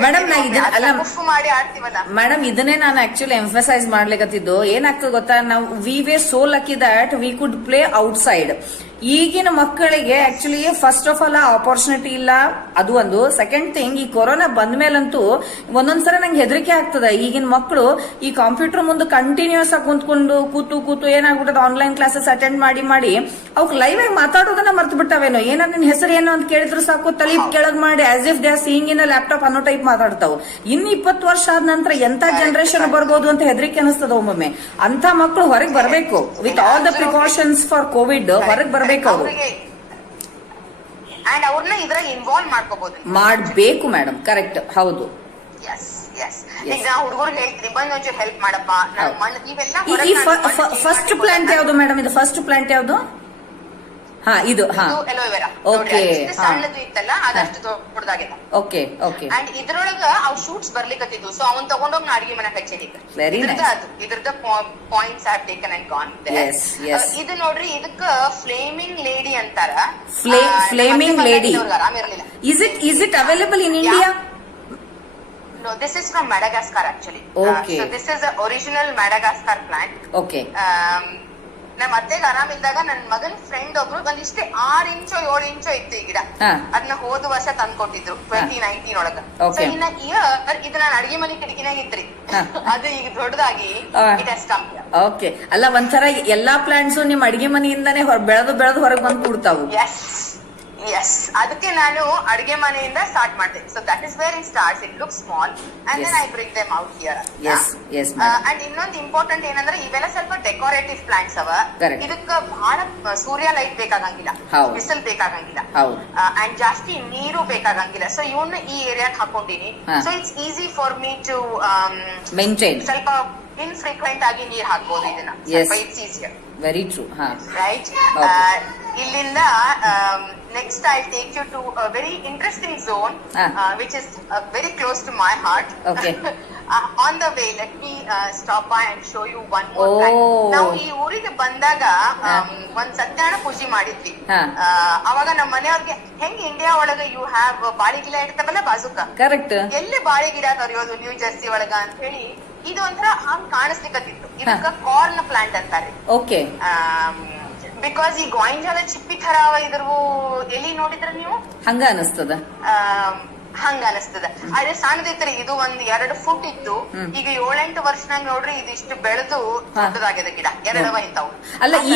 ಮಾಡಿ ಆಡ್ತೀವಲ್ಲ ಮೇಡಮ್. ಇದನ್ನೇ ನಾನು ಆಕ್ಚುಲಿ ಎಂಫಸೈಸ್ ಮಾಡ್ಲಿಕ್ಕತ್ತಿದ್ದು. ಏನಾಗ್ತದೆ ಗೊತ್ತಾ, ನಾವು we were so lucky that we could play outside. ಈಗಿನ ಮಕ್ಕಳಿಗೆ actually first of all opportunity ಇಲ್ಲ, ಅದು ಒಂದು. ಸೆಕೆಂಡ್ ಥಿಂಗ್, ಈ ಕೊರೋನಾ ಬಂದ ಮೇಲಂತೂ ಒಂದೊಂದ್ಸಲ ನಂಗೆ ಹೆದರಿಕೆ ಆಗ್ತದ. ಈಗಿನ ಮಕ್ಕಳು ಈ ಕಂಪ್ಯೂಟರ್ ಮುಂದೆ ಕಂಟಿನ್ಯೂಸ್ ಆಗಿ ಕುಂತ್ಕೊಂಡು ಕೂತು ಏನಾಗ್ಬಿಟ್ಟದ, ಆನ್ಲೈನ್ ಕ್ಲಾಸಸ್ ಅಟೆಂಡ್ ಮಾಡಿ ಅವಕ್ ಲೈವ್ ಆಗಿ ಮಾತಾಡೋದನ್ನ ಮರ್ತು ಬಿಟ್ಟಾವೇನೋ. ಏನೋ ನಿನ್ ಹೆಸರು ಏನೋ ಅಂತ ಕೇಳಿದ್ರು ಸಾಕು, ತಲೆ ಕೆಳಗ್ ಮಾಡಿ as if they are seeing in laptop ಅನ್ನೋ ಟೈಪ್ ಮಾತಾಡ್ತಾವ್. ಇನ್ನು 20 ವರ್ಷ ಆದ ನಂತರ ಎಂತ ಜನರೇಷನ್ ಬರ್ಬೋದು ಅಂತ ಹೆದರಿಕೆ ಅನಿಸ್ತದ ಒಮ್ಮೊಮ್ಮೆ. ಅಂತ ಮಕ್ಕಳು ಹೊರಗೆ ಬರ್ಬೇಕು, with all the precautions for Covid ಹೊರಗೆ ಬರ್ಬೇಕು. ಅಂಡ್ ಅವ್ರನ್ನ ಇದ್ರಾಗ ಇನ್ವಾಲ್ವ್ ಮಾಡ್ಬೇಕು ಮೇಡಮ್. ಕರೆಕ್ಟ್, ಹೌದು. ಈಗ ನಾ ಹುಡುಗರು ಹೇಳ್ತೀನಿ, ಬಂದ್ ಒಂಚೂರು ಹೆಲ್ಪ್ ಮಾಡಪ್ಪ. ಫಸ್ಟ್ ಪ್ಲಾಂಟ್ ಯಾವ್ದು ಮೇಡಮ್? ಇದು ಫಸ್ಟ್ ಪ್ಲಾಂಟ್ ಯಾವ್ದು? ಇದು ಎಲೋವೆರಾ. ಸಣ್ಣದು ಇತ್ತಲ್ಲ, ಅದಷ್ಟು ದೊಡ್ಡದಾಗಿಲ್ಲ. ಓಕೆ. ಅಂಡ್ ಇದ್ರೊಳಗ ಅವ್ ಶೂಟ್ಸ್ ಬರ್ಲಿಕ್ಕತ್ತಿದ್ವು. ಸೊ ಅವನ್ ತಗೊಂಡೋಗ್ ನಾ ಅಡಿಗೆ ಮನೆ ಹಚ್ಚೇನಿ. ಇದ್ರದ points are taken and gone. ಇದು ನೋಡ್ರಿ, ಇದಕ್ಕ ಫ್ಲೇಮಿಂಗ್ ಲೇಡಿ ಅಂತಾರ. Flaming lady. ಆರಾಮಿರ್ಲಿಲ್ಲ. Is it available in India? No, this is from Madagascar actually. Okay. So this is a original Madagascar plant. Okay ನಮ್ಮ ಅತ್ತೆಗೆ ಆರಾಮಿಲ್ದಾಗ ನನ್ ಮಗನ್ ಫ್ರೆಂಡ್ ಒಬ್ರು ಒಂದಿಷ್ಟೇ 6 ಇಂಚೋ 7 ಇಂಚೋ ಇತ್ತು ಈ ಗಿಡ. ಹಾ. ಅದನ್ನ ಹೋದ ವರ್ಷ ತಂದ್ಕೊಟ್ಟಿದ್ರು 2019 ಒಳಗ. Okay. ಸೊ ಇನ್ನ ಇಯರ್ ಇದು ನಾನು ಅಡಿಗೆ ಮನೆ ಕಿಟಕಿನಾಗ ಇತ್ರಿ. ಅದು ಈಗ ದೊಡ್ಡದಾಗಿ ಇಟ್ ಹಸ್ ಕಮ್. ಓಕೆ ಅಲ್ಲ ಒಂಥರ ಎಲ್ಲಾ ಪ್ಲಾಂಟ್ಸ್ ನಿಮ್ ಅಡಿಗೆ ಮನೆಯಿಂದಾನೇ ಬೆಳೆದು ಹೊರಗೆ ಬಂದು ಕೂಡ್ತಾವು. ಎಸ್ ಅದಕ್ಕೆ ನಾನು ಅಡಿಗೆ ಮನೆಯಿಂದ ಸ್ಟಾರ್ಟ್ ಮಾಡಿದೆ. So that is where it starts. It look small and then I bring them out here. And ಇನ್ನೊಂದು ಇಂಪಾರ್ಟೆಂಟ್ ಏನಂದ್ರೆ ಇವೆಲ್ಲ ಸ್ವಲ್ಪ ಡೆಕೋರೇಟಿವ್ ಪ್ಲಾಂಟ್ಸ್ ಅವ. Correct. ಇದಕ್ಕ ಬಹಳ ಸೂರ್ಯ ಲೈಟ್ ಬೇಕಾಗಂಗಿಲ್ಲ, ಹೌದು. ಬಿಸಿಲು ಬೇಕಾಗಂಗಿಲ್ಲ, ಹೌದು. ಅಂಡ್ ಜಾಸ್ತಿ ನೀರು ಬೇಕಾಗಂಗಿಲ್ಲ. ಸೊ ಇವನ್ನ ಈ ಏರಿಯಾಕ್ ಹಾಕೊಂಡಿನಿ. ಹಾ. So it's easy for me to maintain. ಸ್ವಲ್ಪ ಇನ್ಫ್ರೀಕ್ವೆಂಟ್ ಆಗಿ ನೀರ್ ಹಾಕ್ಬೋದು ಇದನ್ನ. Yes. It's easier. Very true. ಹಾ Right? Okay. ಇಲ್ಲಿಂದ next I'll take you to a very interesting zone, which is very close to my heart. Okay. On the way, let me stop by and show you one more Oh. time. ನಾವು ಈ ಊರಿಗೆ ಬಂದಾಗ ಒಂದ್ ಸತ್ಯನಾರಾಯಣ ಪೂಜೆ ಮಾಡಿದ್ವಿ. ಅವಾಗ ನಮ್ಮ ಮನೆಯವ್ರಿಗೆ ಹೆಂಗ್ ಇಂಡಿಯಾ ಒಳಗ ಯು ಹ್ಯಾವ್ ಬಾಳಿ ಗಿಡ ಇರ್ತಾವಲ್ಲ ಬಾಜುಕ, ಕರೆಕ್ಟ್, ಎಲ್ಲಿ ಬಾಳಿ ಗಿಡ ಕರಿಯೋದು ನ್ಯೂ ಜರ್ಸಿ ಒಳಗ ಅಂತ ಹೇಳಿ ಇದು ಒಂಥರ ಹಂಗ್ ಕಾಣಿಸ್ಲಿಕ್ಕತ್ತಿತ್ತು. ಇದಕ್ಕ ಕಾರ್ನ್ ಪ್ಲಾಂಟ್ ಅಂತಾರೆ. ಓಕೆ ಬಿಕಾಸ್ ಈ ಗೋಯಿಂಜಾಲ ಚಿಪ್ಪಿ ತರ ಇದ್ರವು ಎಲ್ಲಿ ನೋಡಿದ್ರ ನೀವು ಹಂಗ ಅನಿಸ್ತದ. ಹಂಗ ಅನಸ್ತದ. ಆದ್ರೆ ಸಣ್ಣದೈತ್ರಿ, ಇದು ಒಂದ್ 2 ಫುಟ್ ಇತ್ತು. ಈಗ 7-8 ವರ್ಷನಾಗ ನೋಡ್ರಿ ಇದಿಷ್ಟು ಬೆಳೆದು ದೊಡ್ಡದಾಗಿದೆ ಗಿಡ. 2 ಇಂತಾವು. ಅಲ್ಲ ಈ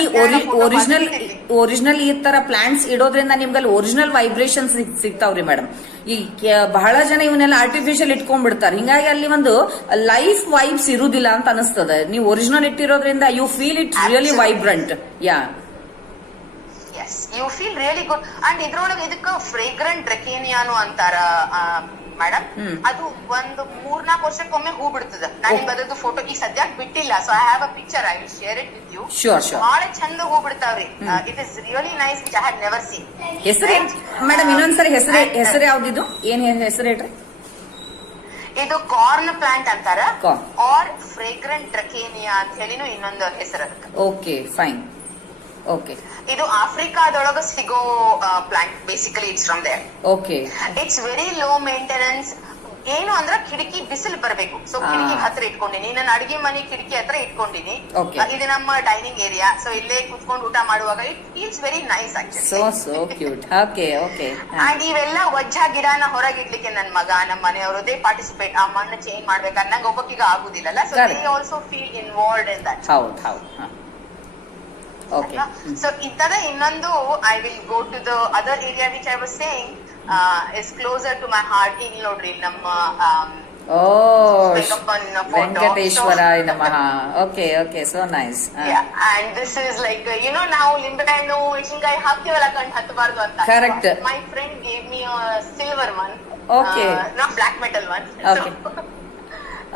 ಒರಿಜಿನಲ್ ಈ ತರ ಪ್ಲಾಂಟ್ಸ್ ಇಡೋದ್ರಿಂದ ನಿಮ್ಗಲ್ಲಿ ಒರಿಜಿನಲ್ ವೈಬ್ರೇಷನ್ ಸಿಗ್ತಾವ್ರಿ ಮೇಡಮ್. ಈ ಬಹಳ ಜನ ಇವನ್ನೆಲ್ಲ ಆರ್ಟಿಫಿಷಿಯಲ್ ಇಟ್ಕೊಂಡ್ಬಿಡ್ತಾರೆ. ಹಿಂಗಾಗಿ ಅಲ್ಲಿ ಒಂದು ಲೈಫ್ ವೈಬ್ಸ್ ಇರುದಿಲ್ಲ ಅಂತ ಅನಿಸ್ತದ. ನೀವು ಒರಿಜಿನಲ್ ಇಟ್ಟಿರೋದ್ರಿಂದ you feel it really vibrant. Yeah you feel really good. And ಇದ್ರೊಳಗೆ ಇದಕ್ಕ ಫ್ರೇಗ್ರೆಂಟ್ ಡ್ರೆಕೇನಿಯಾನು ಅಂತಾರ ಮೇಡಮ್. ಅದು ಒಂದು 3-4 ವರ್ಷಕ್ಕೊಮ್ಮೆ ಹೂ ಬಿಡ್ತದ. ನಾನು ನಿಮ್ಗೆ ಅದ್ರದ್ದು ಫೋಟೋ ಈಗ ಸದ್ಯಕ್ಕೆ ಬಿಟ್ಟಿಲ್ಲ. So I have a picture, I will share it with you. ಬಹಳ ಚಂದ ಹೂ ಬಿಡ್ತಾವ್ರಿ. It is really nice, which I had never seen. ಹೆಸರು ಮೇಡಮ್ ಇನ್ನೊಂದ್ಸರಿ ಹೆಸರು ಯಾವ್ದಿದು? ಏನ್ ಹೆಸರು ಹೇಳ್ರಿ? ಇದು ಕಾರ್ನ್ ಪ್ಲಾಂಟ್ ಅಂತಾರ, ಆರ್ ಫ್ರೇಗ್ರೆಂಟ್ ಡ್ರೆಕೇನಿಯಾ ಅಂತ ಹೇಳಿನೂ ಇನ್ನೊಂದು ಹೆಸರು ಅದಕ್ಕೆ. Okay fine. ಓಕೆ ಇದು ಆಫ್ರಿಕಾದೊಳಗ ಸಿಗೋ plant. Basically it's from there. Okay it's very low maintenance. ಏನು ಅಂದ್ರ ಕಿಟಕಿ ಬಿಸಿಲು ಬರಬೇಕು. ಸೊ ಕಿಟಕಿ ಹತ್ರ ಇಟ್ಕೊಂಡಿನಿ. ನನ್ನ ಅಡಿಗೆ ಮನೆ ಕಿಟಕಿ ಹತ್ರ ಇಟ್ಕೊಂಡಿನಿ. ಇದು ನಮ್ಮ ಡೈನಿಂಗ್ ಏರಿಯಾ. ಸೊ ಇಲ್ಲೇ ಕುತ್ಕೊಂಡು ಊಟ ಮಾಡುವಾಗ it feels very nice actually. So cute. Okay okay. And ಇವೆಲ್ಲ ವಜ್ಜಾ ಗಿಡನ ಹೊರಗಿಡ್ಲಿಕ್ಕೆ ನನ್ ಮಗ, ನಮ್ಮ ಮನೆಯವರು ದೇ ಪಾರ್ಟಿಸಿಪೇಟ್. ಆ ಮಣ್ಣು ಚೇಂಜ್ ಮಾಡ್ಬೇಕು ಅನ್ನಂಗ ಒಬ್ಬಕ್ಕೀಗ ಆಗುದಿಲ್ಲಲ್ಲ. So they also feel involved in that. ಹೌದು. Okay. So ಇತರ ಇನ್ನೊಂದು I will go to the other area which I was saying is closer to my heart. ಈಗ ನೋಡ್ರಿ ನಮ್ಮ ವೆಂಕಟೇಶ್ವರ ನಮಃ. Okay so nice. and this is like ನಾವು ಲಿಂಬೆಹಣ್ಣು ಮೆಣಸಿನಕಾಯಿ ಹಾಕ್ತಿವಲ್ಲ ಕಣ್ಣು ಹತ್ತಬಾರ್ದು ಅಂತ. Correct. My friend gave me a silver one. Okay. not black metal one. Okay.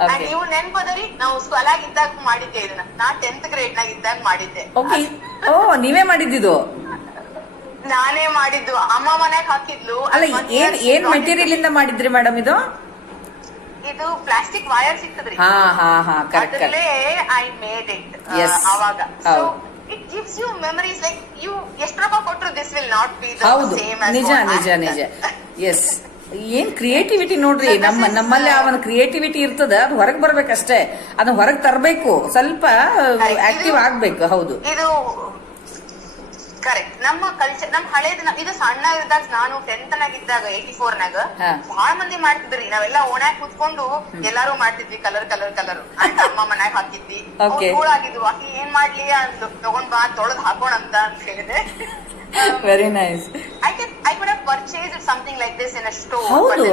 And ನೀವು ನೆನ್ಪದರಿ ನಾವು ಸ್ಕೂಲಾಗ ಇದ್ದಾಗ ಮಾಡಿದ್ದೆ ಇದನ್ನ. ನಾ 10th grade ನಾಗ ಇದ್ದಾಗ ಮಾಡಿದ್ದೆ. ನೀವೇ ಮಾಡಿದ್ದು? ನಾನೇ ಮಾಡಿದ್ದು. ಅಮ್ಮ ಮನೆಗ್ ಹಾಕಿದ್ಲು. ಅಲ್ಲ ಏನ್ ಮೆಟೀರಿಯಲ್ ಇಂದ ಮಾಡಿದ್ರಿ ಮೇಡಮ್ ಇದು? ಇದು ಪ್ಲಾಸ್ಟಿಕ್ ವೈರ್ ಸಿಗ್ತದ್ರಿ. ಅದ್ರಲ್ಲೇ ಐ ಮೇಡ್ ಇಟ್ ಅವಾಗ. So it gives you memories. Like you ಎಷ್ಟು ರೊಕ್ಕ ಕೊಟ್ರು this will not be the same as ನಿಜ. ಎಸ್, ಏನ್ ಕ್ರಿಯೇಟಿವಿಟಿ ನೋಡ್ರಿ. ನಮ್ಮಲ್ಲಿ ಆ ಒಂದು ಕ್ರಿಯೇಟಿವಿಟಿ ಇರ್ತದ. ಅದು ಹೊರಗೆ ಬರ್ಬೇಕಷ್ಟೇ. ಅದನ್ನ ಹೊರಗೆ ತರಬೇಕು, ಸ್ವಲ್ಪ ಆಕ್ಟಿವ್ ಆಗ್ಬೇಕು. ಹೌದು, ಇದು ಕರೆಕ್ಟ್. ನಮ್ಮ ಕಲ್ಚರ್, ನಮ್ಮ ಹಳೇದ ಇದು ಸಣ್ಣ ಇದ್ದಾಗ, ನಾನು 10th ನಾಗಿದ್ದಾಗ 84 ನಾಗ ಬಹಳ ಮಂದಿ ಮಾಡ್ತಿದ್ರಿ. ನಾವೆಲ್ಲ ಓಣ್ಯಾಗ ಕೂತ್ಕೊಂಡು ಎಲ್ಲಾರು ಮಾಡ್ತಿದ್ವಿ. ಕಲರ್ ಅಮ್ಮ ಮನ್ಯಾಗ ಹಾಕಿದ್ವಿ. ಕೂಳಾಗಿದ್ವು. ಆಕಿ ಏನ್ ಮಾಡ್ಲಿ ಅಂದ್ಲು, ತಗೊಂಡ್ ಬಾ ತೊಳೆದ್ ಹಾಕೋಣ ಅಂತ ಹೇಳಿದೆ. Very nice. I could have purchased something like this in a store. ಹೌದು.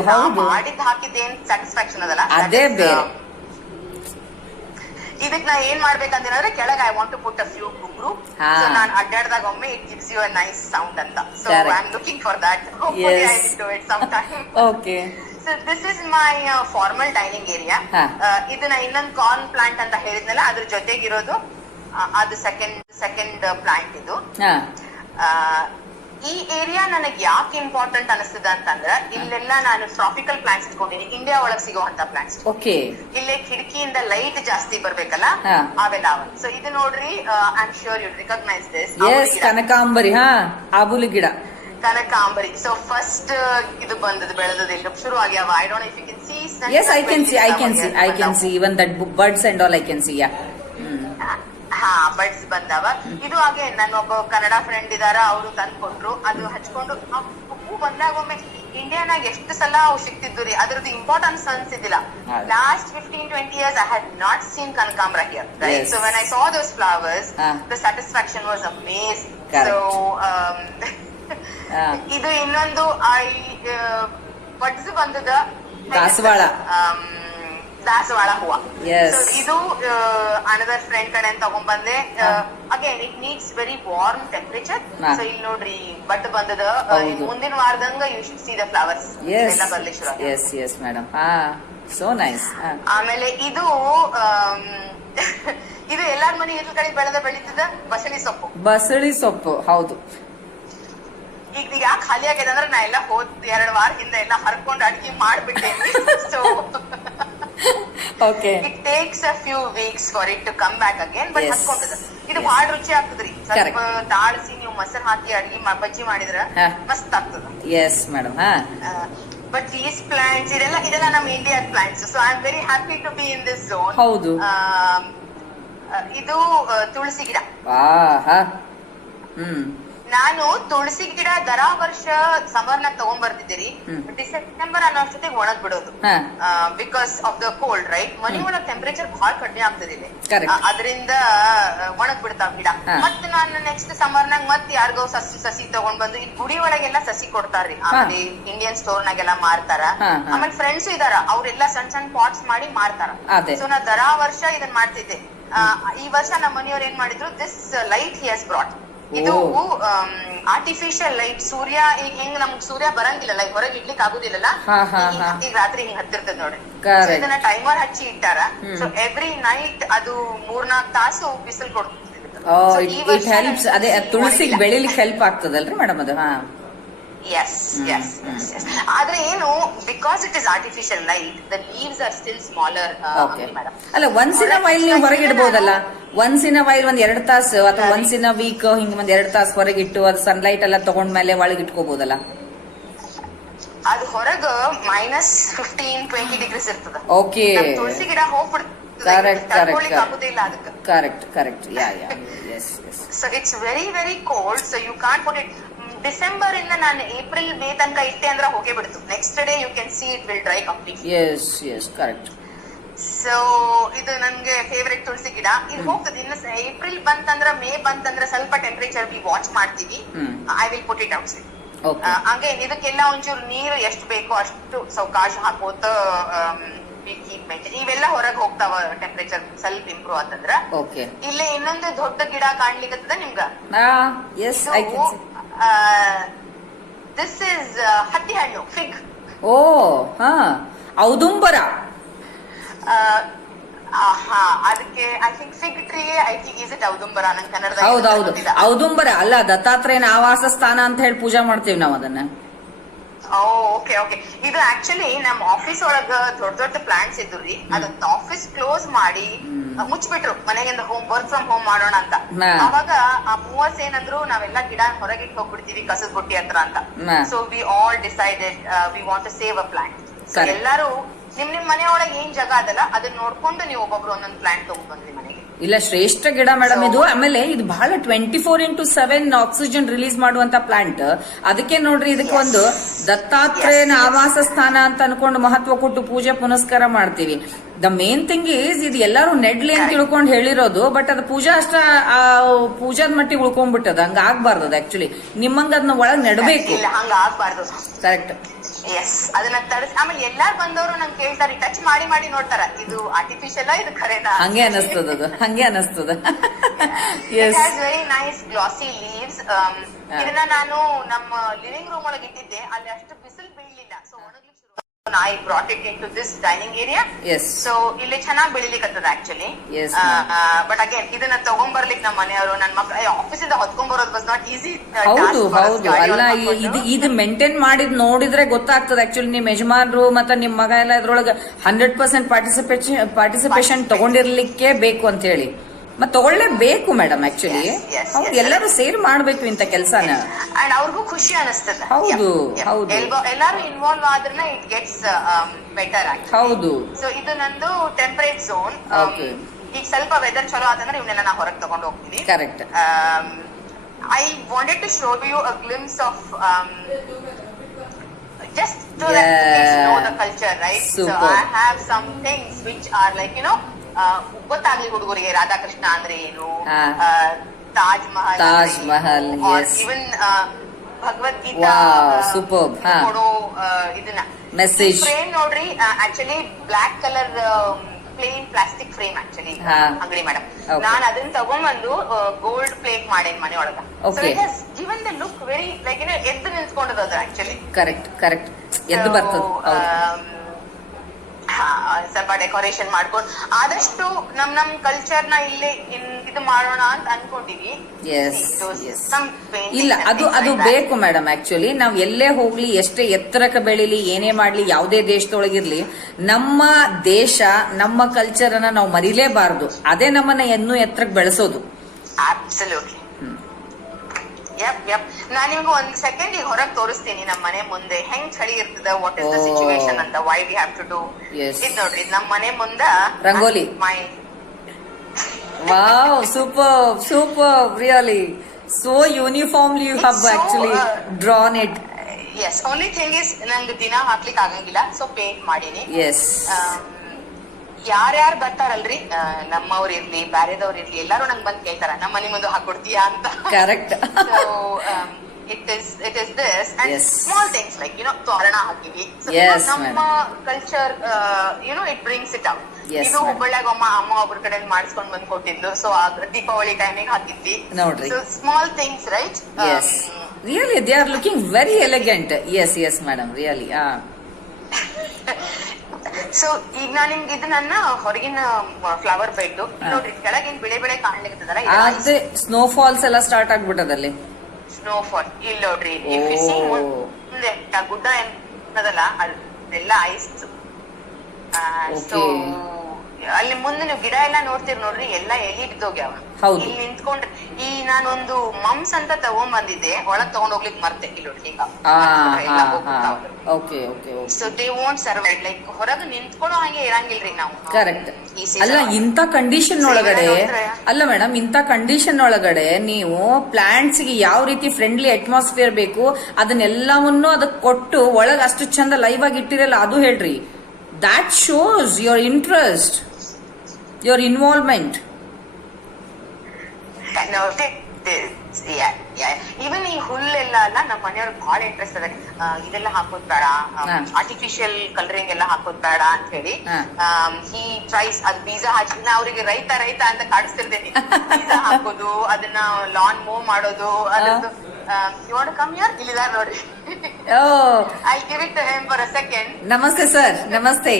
ಮಾಡಿದ್ ಹಾಕಿದ್ದೇನ್ ಸ್ಯಾಟಿಸ್ಫ್ಯಾಕ್ಷನ್ ಅದಲ್ಲ, ಅದೇ ಬೇರೆ. ಇದಕ್ ನಾ ಏನ್ ಮಾಡ್ಬೇಕಂತಂದ್ರೆ ಕೆಳಗೆ I want to put a few ಕುಕ್ರು. ಸೊ ನಾನು ಅಡ್ಡಾಡ್ದಾಗ ಒಮ್ಮೆ it gives you a nice sound ಅಂತ. So I am looking for that. Hopefully I will do it some time. Okay. So this is my formal dining area. ಇದನ್ನ ಇನ್ನೊಂದು corn plant ಅಂತ ಹೇಳಿದ್ನಲ್ಲ, ಅದ್ರ ಜೊತೆಗಿರೋದು ಅದು ಸೆಕೆಂಡ್ ಪ್ಲಾಂಟ್ ಇದು. ಈ area ನನಗೆ ಯಾಕೆ ಇಂಪಾರ್ಟೆಂಟ್ ಅನಿಸ್ತದ ಅಂತಂದ್ರ, ಇಲ್ಲೆಲ್ಲ ನಾನು ಟ್ರಾಪಿಕಲ್ ಪ್ಲಾಂಟ್ಸ್ ಇಟ್ಕೊಂಡಿನಿ. ಇಂಡಿಯಾ ಒಳಗ್ ಸಿಗುವಂತ ಪ್ಲಾಂಟ್ಸ್. ಇಲ್ಲೇ ಕಿಟಕಿಯಿಂದ ಲೈಟ್ ಜಾಸ್ತಿ ಬರ್ಬೇಕಲ್ಲ, ಅವೆಲ್ಲ. ಸೊ ಇದು ನೋಡ್ರಿ, I am sure you recognise this. ಕನಕಾಂಬರಿ. ಆಬೂಲಿ ಗಿಡ. ಕನಕಾಂಬರಿ. ಸೊ ಫಸ್ಟ್ ಇದು ಬಂದದ್ದು ಬೆಳೆದದ್ದು ಈಗ ಶುರು ಆಗ್ಯಾವ. I don't know if you can see. Yes, I can see. Even that buds and all I can see, yeah. ಹಾ, ಬಡ್ಸ್ ಬಂದವ. ಇದು ಹಾಗೆ ನನ್ನ ಒಬ್ಬ ಕನ್ನಡ ಫ್ರೆಂಡ್ ಇದಾರ, ಅವರು ತಂದ್ ಕೊಟ್ರು. ಅದು ಹಚ್ಕೊಂಡು ಹೂ ಬಂದಾಗ ಒಮ್ಮೆ ಇಂಡಿಯಾನಾಗ ಎಷ್ಟು ಸಲ ಅವು ಸಿಕ್ತಿದ್ದು ರೀ, ಅದ್ರದ್ದು ಇಂಪಾರ್ಟೆನ್ಸ್ ಅನ್ಸಿದ್ದಿಲ್ಲ. Last 15-20 years I had not seen Kanakambra here, right? Yes. So when I saw those flowers, the satisfaction was amazing. Correct. So ಇದು ಇನ್ನೊಂದು ಬಡ್ಸ್ ಬಂದದ ದಾಸವಾಳ ಹೂವ. Yes. So ಇದು ಅನದರ್ ಫ್ರೆಂಡ್ ಕಡೆ ತಗೊಂಡ್ಬಂದೆ. Again it needs very warm temperature. So ಇಲ್ಲಿ ನೋಡ್ರಿ ಬಡ್ ಬಂದದ. ಮುಂದಿನ ವಾರದಂಗ you should see the flowers ಎಲ್ಲ ಬರ್ಲಿ ಶುರು. Yes, madam. So nice. ಆಮೇಲೆ ಇದು ಇದು ಎಲ್ಲಾರ ಮನೆ ಹಿರಿಯ ಕಡೆ ಬೆಳೀತದ ಬಸಳಿ ಸೊಪ್ಪು. ಹೌದು. ಈಗ ಯಾಕೆ ಖಾಲಿ ಆಗ್ಯದ ಅಂದ್ರೆ ನಾ ಎಲ್ಲ ಹೋದ್ 2 ವಾರ ಹಿಂದೆ ಎಲ್ಲ ಹರ್ಕೊಂಡು ಅಡಿಗೆ ಮಾಡ್ಬಿಟ್ಟೇನಿ. So Okay. It takes a few weeks for it to come back again, but ಹತ್ಕೊಂಡದ. ಇದು ಬಹಳ ರುಚಿ ಆಗ್ತದ್ರಿ. ಸ್ವಲ್ಪ ತಾಳಸಿ ನೀವು ಮೊಸರು ಹಾಕಿ ಅಡಿಗೆ ಬಜ್ಜಿ ಮಾಡಿದ್ರ ಮಸ್ತ್ ಆಗ್ತದ. Yes, madam. But these plants, ಇದೆಲ್ಲ ನಮ್ಮ India plants. So I am very happy to be in this zone. ಹೌದು. ಇದು ತುಳಸಿ ಗಿಡ. ಹ್ಮ್. ನಾನು ತುಳಸಿ ಗಿಡ ದರ ವರ್ಷ ಸಮರ್ನಾಗ ತಗೊಂಡ್ ಬರ್ತಿದ್ದೀರಿ. ಡಿಸೆಂಬರ್ ಅನ್ನೋ ಜೊತೆಗೆ ಒಣಗ್ ಬಿಡೋದು. Because of the cold, right? ಮನೆ ಒಳಗ್ ಟೆಂಪರೇಚರ್ ಬಹಳ ಕಡಿಮೆ ಆಗ್ತದೆ ಇಲ್ಲಿ, ಅದರಿಂದ ಒಣಗ್ ಬಿಡ್ತಾವ ಗಿಡ. ಮತ್ ನಾನು ನೆಕ್ಸ್ಟ್ ಸಮರ್ನಾಗ ಮತ್ ಯಾರಿಗೋ ಸಸಿ ತಗೊಂಡ್ ಬಂದು ಇಲ್ಲಿ ಗುಡಿ ಒಳಗೆಲ್ಲ ಸಸಿ ಕೊಡ್ತಾರ್ರಿ. ಆಮೇಲೆ ಇಂಡಿಯನ್ ಸ್ಟೋರ್ ನಾಗೆಲ್ಲ ಮಾರ್ತಾರ. ಆಮೇಲೆ ಫ್ರೆಂಡ್ಸ್ ಇದಾರ, ಅವ್ರೆಲ್ಲ ಸಣ್ಣ ಪಾಟ್ಸ್ ಮಾಡಿ ಮಾರ್ತಾರ. ಸೊ ನಾ ದರ ವರ್ಷ ಇದನ್ ಮಾಡ್ತಿದ್ದೆ. ಈ ವರ್ಷ ನಮ್ಮ ಮನೆಯವ್ರು ಏನ್ ಮಾಡಿದ್ರು, this light he has brought. ಇದು ಆರ್ಟಿಫಿಷಿಯಲ್ ಲೈಟ್. ಸೂರ್ಯ ಈಗ ಹೆಂಗ್ ನಮ್ಗ್ ಸೂರ್ಯ ಬರಂಗಿಲ್ಲ, ಹೊರಗೆ ಇಡ್ಲಿಕ್ಕೆ ಆಗುದಿಲ್ಲಲ್ಲ, ಈಗ ರಾತ್ರಿ ಹಿಂಗ್ ಹತ್ತಿರ್ತದ ನೋಡಿ. ಇದನ್ನ ಟೈಮರ್ ಹಚ್ಚಿ ಇಟ್ಟಾರ. ಸೊ ಎವ್ರಿ ನೈಟ್ ಅದು 3-4 ತಾಸು ಬಿಸಿಲು ಕೊಡ್ತದೆ. ಅದೇ ತುಳಸಿ ಬೆಳಿಲಿಕ್ಕೆ ಹೆಲ್ಪ್ ಆಗ್ತದಲ್ರಿ ಮೇಡಮ್ ಅದು? Yes. ಆದ್ರೆ ಏನು, because it is artificial light, the leaves are still smaller. ಅಲ್ಲ, ಒನ್ಸ್ ಇನ್ ಅ ವೈಲ್ ನೀವು ಹೊರಗೆ ಇಡ್ಬೋದಲ್ಲ? ಒನ್ಸ್ ಇನ್ ಅ ವೈಲ್ 1-2 ತಾಸು ಅಥವಾ ಒನ್ಸ್ ಇನ್ ಅ ವೀಕ್ ಹಿಂಗ್ 1-2 ತಾಸು ಹೊರಗಿಟ್ಟು ಅದು ಸನ್ಲೈಟ್ ಎಲ್ಲ ತಗೊಂಡ್ಮೇಲೆ ಒಳಗೆ ಇಟ್ಕೋಬಹುದಲ್ಲ? ಅದು ಹೊರಗ -15-20 ಡಿಗ್ರೀಸ್ ಇರ್ತದ. ಓಕೆ. ತುಳಸಿ ಗಿಡ ಹೋಗ್ಬಿಡ್ತದೆ. Correct. Yeah. Yes. So it's very cold, so you can't put it. December ಇಂದ ನಾನು ಏಪ್ರಿಲ್ ಮೇ ತನಕ ಇಟ್ಟೆ ಅಂದ್ರೆ ಹೋಗೇ ಬಿಡ್ತು. Next day you can see it will dry completely. Yes, correct. ಸೊ ಇದು ನನ್ಗೆ ಫೇವ್ರೆಟ್ ತುಳಸಿ ಗಿಡ. ಇದು ಹೋಗ್ತದೆ. ಇನ್ನು ಏಪ್ರಿಲ್ ಬಂತಂದ್ರ ಮೇ ಬಂತಂದ್ರ ಸ್ವಲ್ಪ ಟೆಂಪರೇಚರ್ ವಿ ವಾಚ್ ಮಾಡ್ತೀವಿ. I will put it out side. ಹಂಗೆ ಇದಕ್ಕೆಲ್ಲ ಒಂಚೂರು ನೀರು ಎಷ್ಟು ಬೇಕೋ ಅಷ್ಟು ಸಾವಕಾಶ ಹಾಕೋತ ಇವೆಲ್ಲ ಹೊರಗೆ ಹೋಗ್ತಾವ ಟೆಂಪರೇಚರ್ ಸ್ವಲ್ಪ ಇಂಪ್ರೂವ್ ಆತಂದ್ರ. ಇಲ್ಲೇ ಇನ್ನೊಂದು ದೊಡ್ಡ ಗಿಡ ಕಾಣ್ಲಿಕ್ಕತ್ತದ ನಿಮ್ಗ. ದಿಸ್ ಇಸ್ ಹತ್ತಿ ಹಣ್ಣು, ಫಿಗ್. ಔದುಂಬರ. ಅದಕ್ಕೆ I think fig tree, I think is it ಔದುಂಬರ ನಂಗೆ ಕನ್ನಡದ. ಹೌದು, ಔದುಂಬರ ಅಲ್ಲ, ದತ್ತಾತ್ರೇಯನ ಆವಾಸ ಸ್ಥಾನ ಅಂತ ಹೇಳಿ ಪೂಜಾ ಮಾಡ್ತೀವಿ ನಾವು ಅದನ್ನ. ಓಕೆ. ಇದು ಆಕ್ಚುಲಿ ನಮ್ ಆಫೀಸ್ ಒಳಗ ದೊಡ್ಡ ಪ್ಲಾಂಟ್ಸ್ ಇದ್ರಿ. ಅದನ್ನ ಆಫೀಸ್ ಕ್ಲೋಸ್ ಮಾಡಿ ಮುಚ್ಚಿಬಿಟ್ರು, ಮನೆಗಿಂದ ವರ್ಕ್ ಫ್ರಮ್ ಹೋಮ್ ಮಾಡೋಣ ಅಂತ. ಅವಾಗ ಆ ಮೂವರ್ಸ್ ಏನಂದ್ರು, ನಾವೆಲ್ಲ ಗಿಡ ಹೊರಗಿಟ್ಟು ಹೋಗ್ಬಿಡ್ತೀವಿ ಕಸದ ಬುಟ್ಟಿ ಹತ್ರ ಅಂತ. So we all decided we want to save a plant. ಎಲ್ಲಾರು ನಿಮ್ ಮನೆ ಒಳಗೆ ಏನ್ ಜಾಗ ಅದಲ್ಲ ಅದನ್ನ ನೋಡ್ಕೊಂಡು ನೀವು ಒಬ್ಬೊಬ್ರು ಒಂದೊಂದು ಪ್ಲಾಂಟ್ ತಗೊಂಡ್ ಬಂದ್ರಿ ಮನೆಗೆ. ಇಲ್ಲ, ಶ್ರೇಷ್ಠ ಗಿಡ ಮೇಡಮ್ ಇದು. ಆಮೇಲೆ ಇದು ಬಹಳ 24/7 ಆಕ್ಸಿಜನ್ ರಿಲೀಸ್ ಮಾಡುವಂತ ಪ್ಲಾಂಟ್. ಅದಕ್ಕೆ ನೋಡ್ರಿ, ಇದಕ್ಕೊಂದು ದತ್ತಾತ್ರೇಯನ ಆವಾಸ ಸ್ಥಾನ ಅಂತ ಅನ್ಕೊಂಡು ಮಹತ್ವ ಕೊಟ್ಟು ಪೂಜೆ ಪುನಸ್ಕಾರ ಮಾಡ್ತೀವಿ. ದ ಮೇನ್ ಥಿಂಗ್ ಈಸ್ ಇದು ಎಲ್ಲಾರು ನೆಡ್ಲಿ ಅಂತ ತಿಳ್ಕೊಂಡು ಹೇಳಿರೋದು, ಬಟ್ ಅದು ಪೂಜಾ ಪೂಜಾದ ಮಟ್ಟಿಗೆ ಉಳ್ಕೊಂಡ್ಬಿಟ್ಟದ. ಹಂಗ ಆಗ್ಬಾರ್ದು ಅದು. ಆಕ್ಚುಲಿ ನಿಮ್ಮಂಗ ಅದನ್ನ ಒಳಗ್ ನೆಡಬೇಕು. ಹಂಗ ಆಗ್ಬಾರ್ದು. ಕರೆಕ್ಟ್. ಎಸ್, ಅದನ್ನ ತರಿಸಿ ಆಮೇಲೆ ಎಲ್ಲಾರು ಬಂದವರು ನಂಗೆ ಕೇಳ್ತಾರೆ, ಟಚ್ ಮಾಡಿ ನೋಡ್ತಾರ, ಇದು ಆರ್ಟಿಫಿಷಿಯಲ್ ಇದು ಖರೇನಾ? ಹಂಗೆ ಅನಿಸ್ತದ. ವೆರಿ ನೈಸ್ ಗ್ಲಾಸಿ ಲೀವ್ಸ್. ಇದನ್ನ ನಾನು ನಮ್ಮ ಲಿವಿಂಗ್ ರೂಮ್ ಒಳಗೆ ಇಟ್ಟಿದ್ದೆ, ಅಲ್ಲಿ ಅಷ್ಟು ಬಿಸಿಲು ಬೀಳಲಿಲ್ಲ. ಸೊ ಒಣಗ್ಲಿಕ್ಕೆ I brought it into this dining area. Yes. So ಇಲ್ಲಿ ಚೆನ್ನಾಗಿ ಬೆಳಿಲಿಕ್ಕತ್ತದ ಆಕ್ಚುಲಿ. Yes. ಬಟ್ ಅಗೇನ್ ಇದನ್ನ ತಗೊಂಡ್ಬರ್ಲಿಕ್ಕೆ ನಮ್ಮ ಮನೆಯವರು ನನ್ನ ಮಕ್ಕಳು ಆಫೀಸ್ ಇಂದ ಹೊತ್ಕೊಂಡ್ಬರೋದು ವಾಸ್ ನಾಟ್ ಈಸಿ. ಹೌದು. ಅಲ್ಲ, ಇದು ಮೇಂಟೈನ್ ಮಾಡಿದ್ ನೋಡಿದ್ರೆ ಗೊತ್ತಾಗ್ತದೆ ಆಕ್ಚುಲಿ. ನಿಮ್ ಯಜಮಾನ್ರು ಮತ್ತೆ ನಿಮ್ ಮಗ ಎಲ್ಲ ಇದ್ರೊಳಗೆ 100% ಪಾರ್ಟಿಸಿಪೇಷನ್ ತಗೊಂಡಿರ್ಲಿಕ್ಕೆ ಬೇಕು ಅಂತ ಹೇಳಿ. ಮತ್ ತಗೊಳ್ಳೇಬೇಕು ಮೇಡಮ್ ಆಕ್ಚುಲಿ. Yes. ಹೌದು, ಎಲ್ಲರೂ ಸೇರಿ ಮಾಡ್ಬೇಕು ಇಂತ ಕೆಲ್ಸನ. ಅಂಡ್ ಅವ್ರಿಗೂ ಖುಷಿ ಅನಿಸ್ತದ. ಹೌದು, ಹೌದು. ಎಲ್ಲಾರು ಇನ್ವಾಲ್ವ್ ಆದ್ರೆ ಇಟ್ ಗೆಟ್ಸ್ ಬೆಟರ್. ಹೌದು. ಸೊ ಇದು ನಂದು ಟೆಂಪರೇಟ್ ಝೋನ್. ಈಗ ಸ್ವಲ್ಪ ವೆದರ್ ಚಲೋ ಆತಂದ್ರೆ ಇವನ್ನೆಲ್ಲ ನಾ ಹೊರಗೆ ತಗೊಂಡು ಹೋಗ್ತೀನಿ. Correct. I wanted to show you a glimpse of just so Yeah. that you guys know the culture, right? Super. So I have some things which are like, ಗೊತ್ತಾಗ್ಲಿ ಹುಡುಗರಿಗೆ ರಾಧಾಕೃಷ್ಣ ಅಂದ್ರೆ ಏನು, Taj Mahal, Taj Mahal, yes. Even Bhagavad Gita super ಕೊಡೋ ಇದನ್ನ message frame ನೋಡ್ರಿ. Actually black colour plain plastic frame actually ಅಂಗಡಿ madam. ನಾನು ಅದನ್ನ ತಗೊಂಡ್ಬಂದು ಗೋಲ್ಡ್ ಪ್ಲೇಟ್ ಮಾಡೇನ್ ಮನೆ ಒಳಗ. Given the look very like ಎದ್ದು ನಿಂತ್ಕೊಂಡದ ಅದು ಆಕ್ಚುಲಿ. ಕರೆಕ್ಟ್ ಎದ್ದು ಬರ್ತದೆ. ಸ್ವಲ್ಪ ಡೆಕೋರೇಷನ್ ಮಾಡ್ಕೊಂಡು ಆದಷ್ಟು ನಮ್ ಕಲ್ಚರ್ ನ ಇಲ್ಲೇ ಇದು ಮಾಡೋಣ ಅಂತ ಅನ್ಕೊಂಡಿವಿ. ಇಲ್ಲ, ಅದು ಬೇಕು ಮೇಡಮ್. ಆಕ್ಚುಲಿ ನಾವ್ ಎಲ್ಲೇ ಹೋಗ್ಲಿ, ಎಷ್ಟೇ ಎತ್ತರಕ್ಕೆ ಬೆಳಿಲಿ, ಏನೇ ಮಾಡ್ಲಿ, ಯಾವುದೇ ದೇಶದೊಳಗಿರ್ಲಿ, ನಮ್ಮ ದೇಶ, ನಮ್ಮ ಕಲ್ಚರ್ ಅನ್ನ ನಾವು ಮರಿಲೇಬಾರದು. ಅದೇ ನಮ್ಮನ್ನ ಇನ್ನೂ ಎತ್ತರಕ್ಕೆ ಬೆಳೆಸೋದು. ಅಬ್ಸಲ್ಯೂಟ್ಲಿ. ಯಪ್. ನಾನ್ ನಿಮ್ಗೆ ಒಂದ್ ಸೆಕೆಂಡ್ ಈಗ ಹೊರಗೆ ತೋರಿಸ್ತೀನಿ ನಮ್ಮ ಮನೆ ಮುಂದೆ ಹೆಂಗ್ ಚಳಿ ಇರ್ತದ, ವಾಟ್ ಇಸ್ ದ ಸಿಚುವೇಶನ್ ಅಂತ, why we have to do. ಇದ್ ನೋಡ್ರಿ ನಮ್ ಮನೆ ಮುಂದ rangoli. Wow, super, really so uniformly you have actually drawn it. Yes, only thing is ನಂಗೆ ದಿನ ಹಾಕ್ಲಿಕ್ಕೆ ಆಗಂಗಿಲ್ಲ, ಸೊ ಪೇಂಟ್ ಮಾಡೀನಿ. Yes. ಯಾರ್ಯಾರು ಬರ್ತಾರಲ್ರಿ, ನಮ್ಮವ್ರು ಇರ್ಲಿ, ಬ್ಯಾರೆದವ್ರು ಇರ್ಲಿ, ಎಲ್ಲಾರು ನಂಗೆ ಬಂದ್ ಕೇಳ್ತಾರ ನಮ್ಮ ಮನೆ ಮುಂದೆ ಹಾಕೊಡ್ತೀಯಾ ಅಂತ. Correct. So it is this and small things like ತೋರಣ ಹಾಕಿವಿ. ನಮ್ಮ culture it brings it out. ಇದು ಹುಬ್ಬಳ್ಳಿಯಾಗ ಅಮ್ಮ ಒಬ್ರ ಕಡೆ ಮಾಡಿಸ್ಕೊಂಡ್ ಬಂದ್ ಕೊಟ್ಟಿದ್ಲು. ಸೊ ದೀಪಾವಳಿ ಟೈಮಿಗೆ ಹಾಕಿದ್ವಿ ನೋಡ್ರಿ. So small things, right? Really, they are looking very elegant. Yes, madam, really. So ಈಗ ನಾನು ನಿಮ್ಗೆ ಇದು ನನ್ನ ಹೊರಗಿನ ಫ್ಲವರ್ ಬೆಡ್ ನೋಡ್ರಿ, ಕೆಳಗಿನ ಬೆಳೆ ಕಾಣ್ಲಿಕ್ಕದಲ್ಲ, ಅದೇ ಸ್ನೋ ಫಾಲ್ಸ್ ಎಲ್ಲ ಸ್ಟಾರ್ಟ್ ಆಗ್ಬಿಟ್ಟದಲ್ಲಿ. ಸ್ನೋಫಾಲ್ ಇಲ್ಲಿ ನೋಡ್ರಿ, ಮುಂದೆ ಗುಡ್ಡ ಏನದಲ್ಲ ಅದೆಲ್ಲ ಐಸ್. ಸೊ ಅಲ್ಲಿ ಮುಂದೆ ನೀವು ಗಿಡ ಎಲ್ಲ ನೋಡ್ತೀರಿ ನೋಡ್ರಿ, ಎಲ್ಲ ಎಲಿ ಬಿದ್ದೋಗ್ಯಾವ. ಇಲ್ಲಿ ನಿಂತ್ಕೊಂಡ್ರೆ ಈ ನಾನೊಂದು ಮಮ್ಸ್ ಅಂತ ತಗೊಂಡ್ ಬಂದಿದ್ದೆ, ಒಳಗ್ ತಗೊಂಡ್ ಹೋಗ್ಲಿಕ್ಕೆ ಮರ್ತೆ. ಇಲ್ಲಿ ನೋಡ್ರಿ ಈಗ so they won't survive. Like ಹೊರಗೆ ನಿಂತ್ಕೊಳ್ಳೋ ಹಂಗೆ ಇರಂಗಿಲ್ರಿ ನಾವು. ಕರೆಕ್ಟ್. ಅಲ್ಲ, ಇಂಥ ಕಂಡೀಷನ್ ಒಳಗಡೆ ಅಲ್ಲ ಮೇಡಮ್, ಇಂಥ ಕಂಡೀಷನ್ ಒಳಗಡೆ ನೀವು ಪ್ಲಾಂಟ್ಸ್ ಗೆ ಯಾವ ರೀತಿ ಫ್ರೆಂಡ್ಲಿ ಅಟ್ಮಾಸ್ಫಿಯರ್ ಬೇಕು ಅದನ್ನೆಲ್ಲವನ್ನು ಅದಕ್ಕೆ ಕೊಟ್ಟು ಒಳಗೆ ಅಷ್ಟು ಚಂದ ಲೈವ್ ಆಗಿ ಇಟ್ಟಿರಲ್ಲ, ಅದು ಹೇಳ್ರಿ. That shows your interest, your involvement. No, even ಈ ಹುಲ್ಲೆಲ್ಲ ಅಲ್ಲ, ನಮ್ಮ ಮನೆಯವ್ರಿಗೆ ಬಹಳ ಇಂಟ್ರೆಸ್ಟ್ ಅದ. ಇದೆಲ್ಲ ಹಾಕೋದ್ ಬೇಡ, ಆರ್ಟಿಫಿಷಿಯಲ್ ಕಲರಿಂಗ್ ಎಲ್ಲ ಹಾಕೋದ್ ಬೇಡ ಅಂತ ಹೇಳಿ ಹಿ ಟ್ರೈಸ್. ಅದು ಬೀಜ ಹಾಕಿ ನಾ ಅವ್ರಿಗೆ ರೈತ ಅಂತ ಕಾಡಿಸ್ತಿರ್ತೇನೆ. ಬೀಜ ಹಾಕೋದು, ಅದನ್ನ ಲಾನ್ ಮೂವ್ ಮಾಡೋದು, ಅದೊಂದು you want to come here? ಇಲ್ಲಿದಾರ ನೋಡ್ರಿ. I'll give it to him for a second. ನಮಸ್ತೆ ಸರ್. ನಮಸ್ತೆ.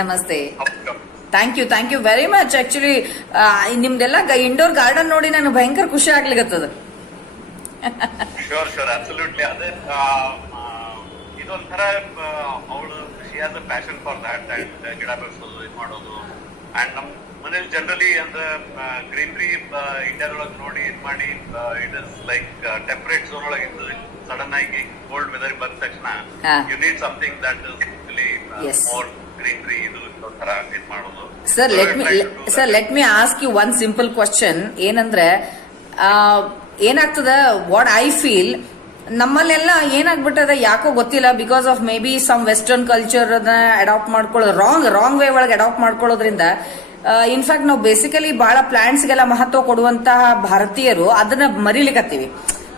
ನಮಸ್ತೆ. Thank you very much. Actually ನಿಮ್ದೆಲ್ಲ ಇಂಡೋರ್ ಗಾರ್ಡನ್ ನೋಡಿ ನಾನು ಭಯಂಕರ ಖುಷಿ ಆಗ್ಲಿಕ್ಕತ್ತದ. Sure absolutely. ಅದೇ ಇದೊಂಥರ ಅವಳು she has a passion for that and ಗಿಡ ಬೆಳೆಸೋದು, ಇದು ಮಾಡೋದು. ಅಂಡ್ ನಮ್ ಮನೇಲಿ ಜನರಲಿ ಅಂದ್ರೆ ಗ್ರೀನರಿ ಇಂಡಿಯಾದೊಳಗೆ ನೋಡಿ ಇದು ಮಾಡಿ, it is like temperate zone ಒಳಗೆ ಇದ್ದು ಸಡನ್ ಆಗಿ ಕೋಲ್ಡ್ ವೆದರ್ ಬಂದ ತಕ್ಷಣ you need something that is more greenery, ಇದು ತರ ಇದು ಮಾಡೋದು. Sir let me ask you one simple question. ಏನಂದ್ರೆ ಏನಾಗ್ತದ, ವಾಟ್ ಐ ಫೀಲ್, ನಮ್ಮಲ್ಲೆಲ್ಲ ಏನಾಗ್ಬಿಟ್ಟದ ಯಾಕೋ ಗೊತ್ತಿಲ್ಲ, because of may be some western culture adapt ಮಾಡ್ಕೊಳ್ಳೋದು, ರಾಂಗ್ ವೇ ಒಳಗೆ ಅಡಾಪ್ಟ್ ಮಾಡ್ಕೊಳ್ಳೋದ್ರಿಂದ ಇನ್ಫ್ಯಾಕ್ಟ್ ನಾವು ಬೇಸಿಕಲಿ ಬಹಳ ಪ್ಲಾಂಟ್ಸ್ ಗೆಲ್ಲ ಮಹತ್ವ ಕೊಡುವಂತಹ ಭಾರತೀಯರು ಅದನ್ನ ಮರಿಲಿಕ್ಕತ್ತೀವಿ.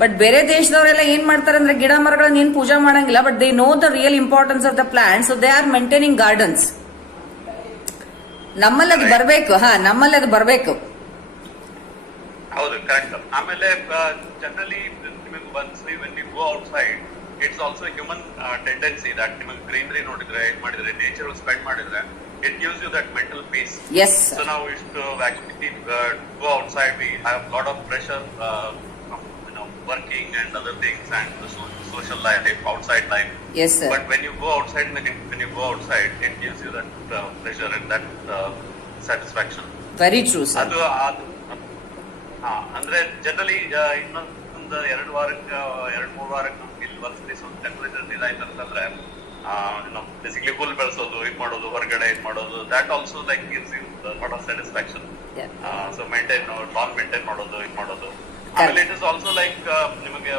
ಬಟ್ ಬೇರೆ ದೇಶದವರೆಲ್ಲ ಏನ್ ಮಾಡ್ತಾರೆ ಅಂದ್ರೆ ಗಿಡ ಮರಗಳನ್ನ ಏನ್ ಪೂಜಾ ಮಾಡಂಗಿಲ್ಲ, but they know the real importance of the plants, so they are maintaining gardens. ನಮ್ಮಲ್ಲಿ ಅದು ಬರ್ಬೇಕು. ಹೌದು, ಕರೆಕ್ಟ್. ಆಮೇಲೆ ಜನರಲಿ ನಿಮಗೆ ಒನ್ಸ್ಲಿ when you go outside, it's also human tendency that ನಿಮಗೆ ಗ್ರೀನರಿ ನೋಡಿದ್ರೆ, ಇದು ಮಾಡಿದ್ರೆ, ನೇಚರ್ ಸ್ಪೆಂಡ್ ಮಾಡಿದ್ರೆ, it gives you that mental peace. Yes. So now we should actually go outside. We have a lot of pressure from working and other things and the social life, outside life. Yes sir. But when you go outside, when you go outside, it gives you that pleasure and that satisfaction. Very true sir. ಅದು ಅಂದ್ರೆ generally ಇನ್ನೊಂದು 2-3 ವಾರಕ್ಕೆ ನಮ್ಗೆ ಇಲ್ಲಿ ವರ್ಷದಲ್ಲಿ ಸ್ವಲ್ಪ temperature ಇದಾಯ್ತು ಅಂತಂದ್ರೆ ಬೇಸಿಕ್ಲಿ ಹುಲ್ ಬೆಳೆಸೋದು ಇದು ಮಾಡೋದು ಹೊರಗಡೆ ಇದು ಮಾಡೋದು that also like gives you lot of satisfaction. So lawn maintain ಮಾಡೋದು ಇದು ಮಾಡೋದು. ಆಮೇಲೆ ಇಟ್ ಇಸ್ ಆಲ್ಸೋ ಲೈಕ್ ನಿಮಗೆ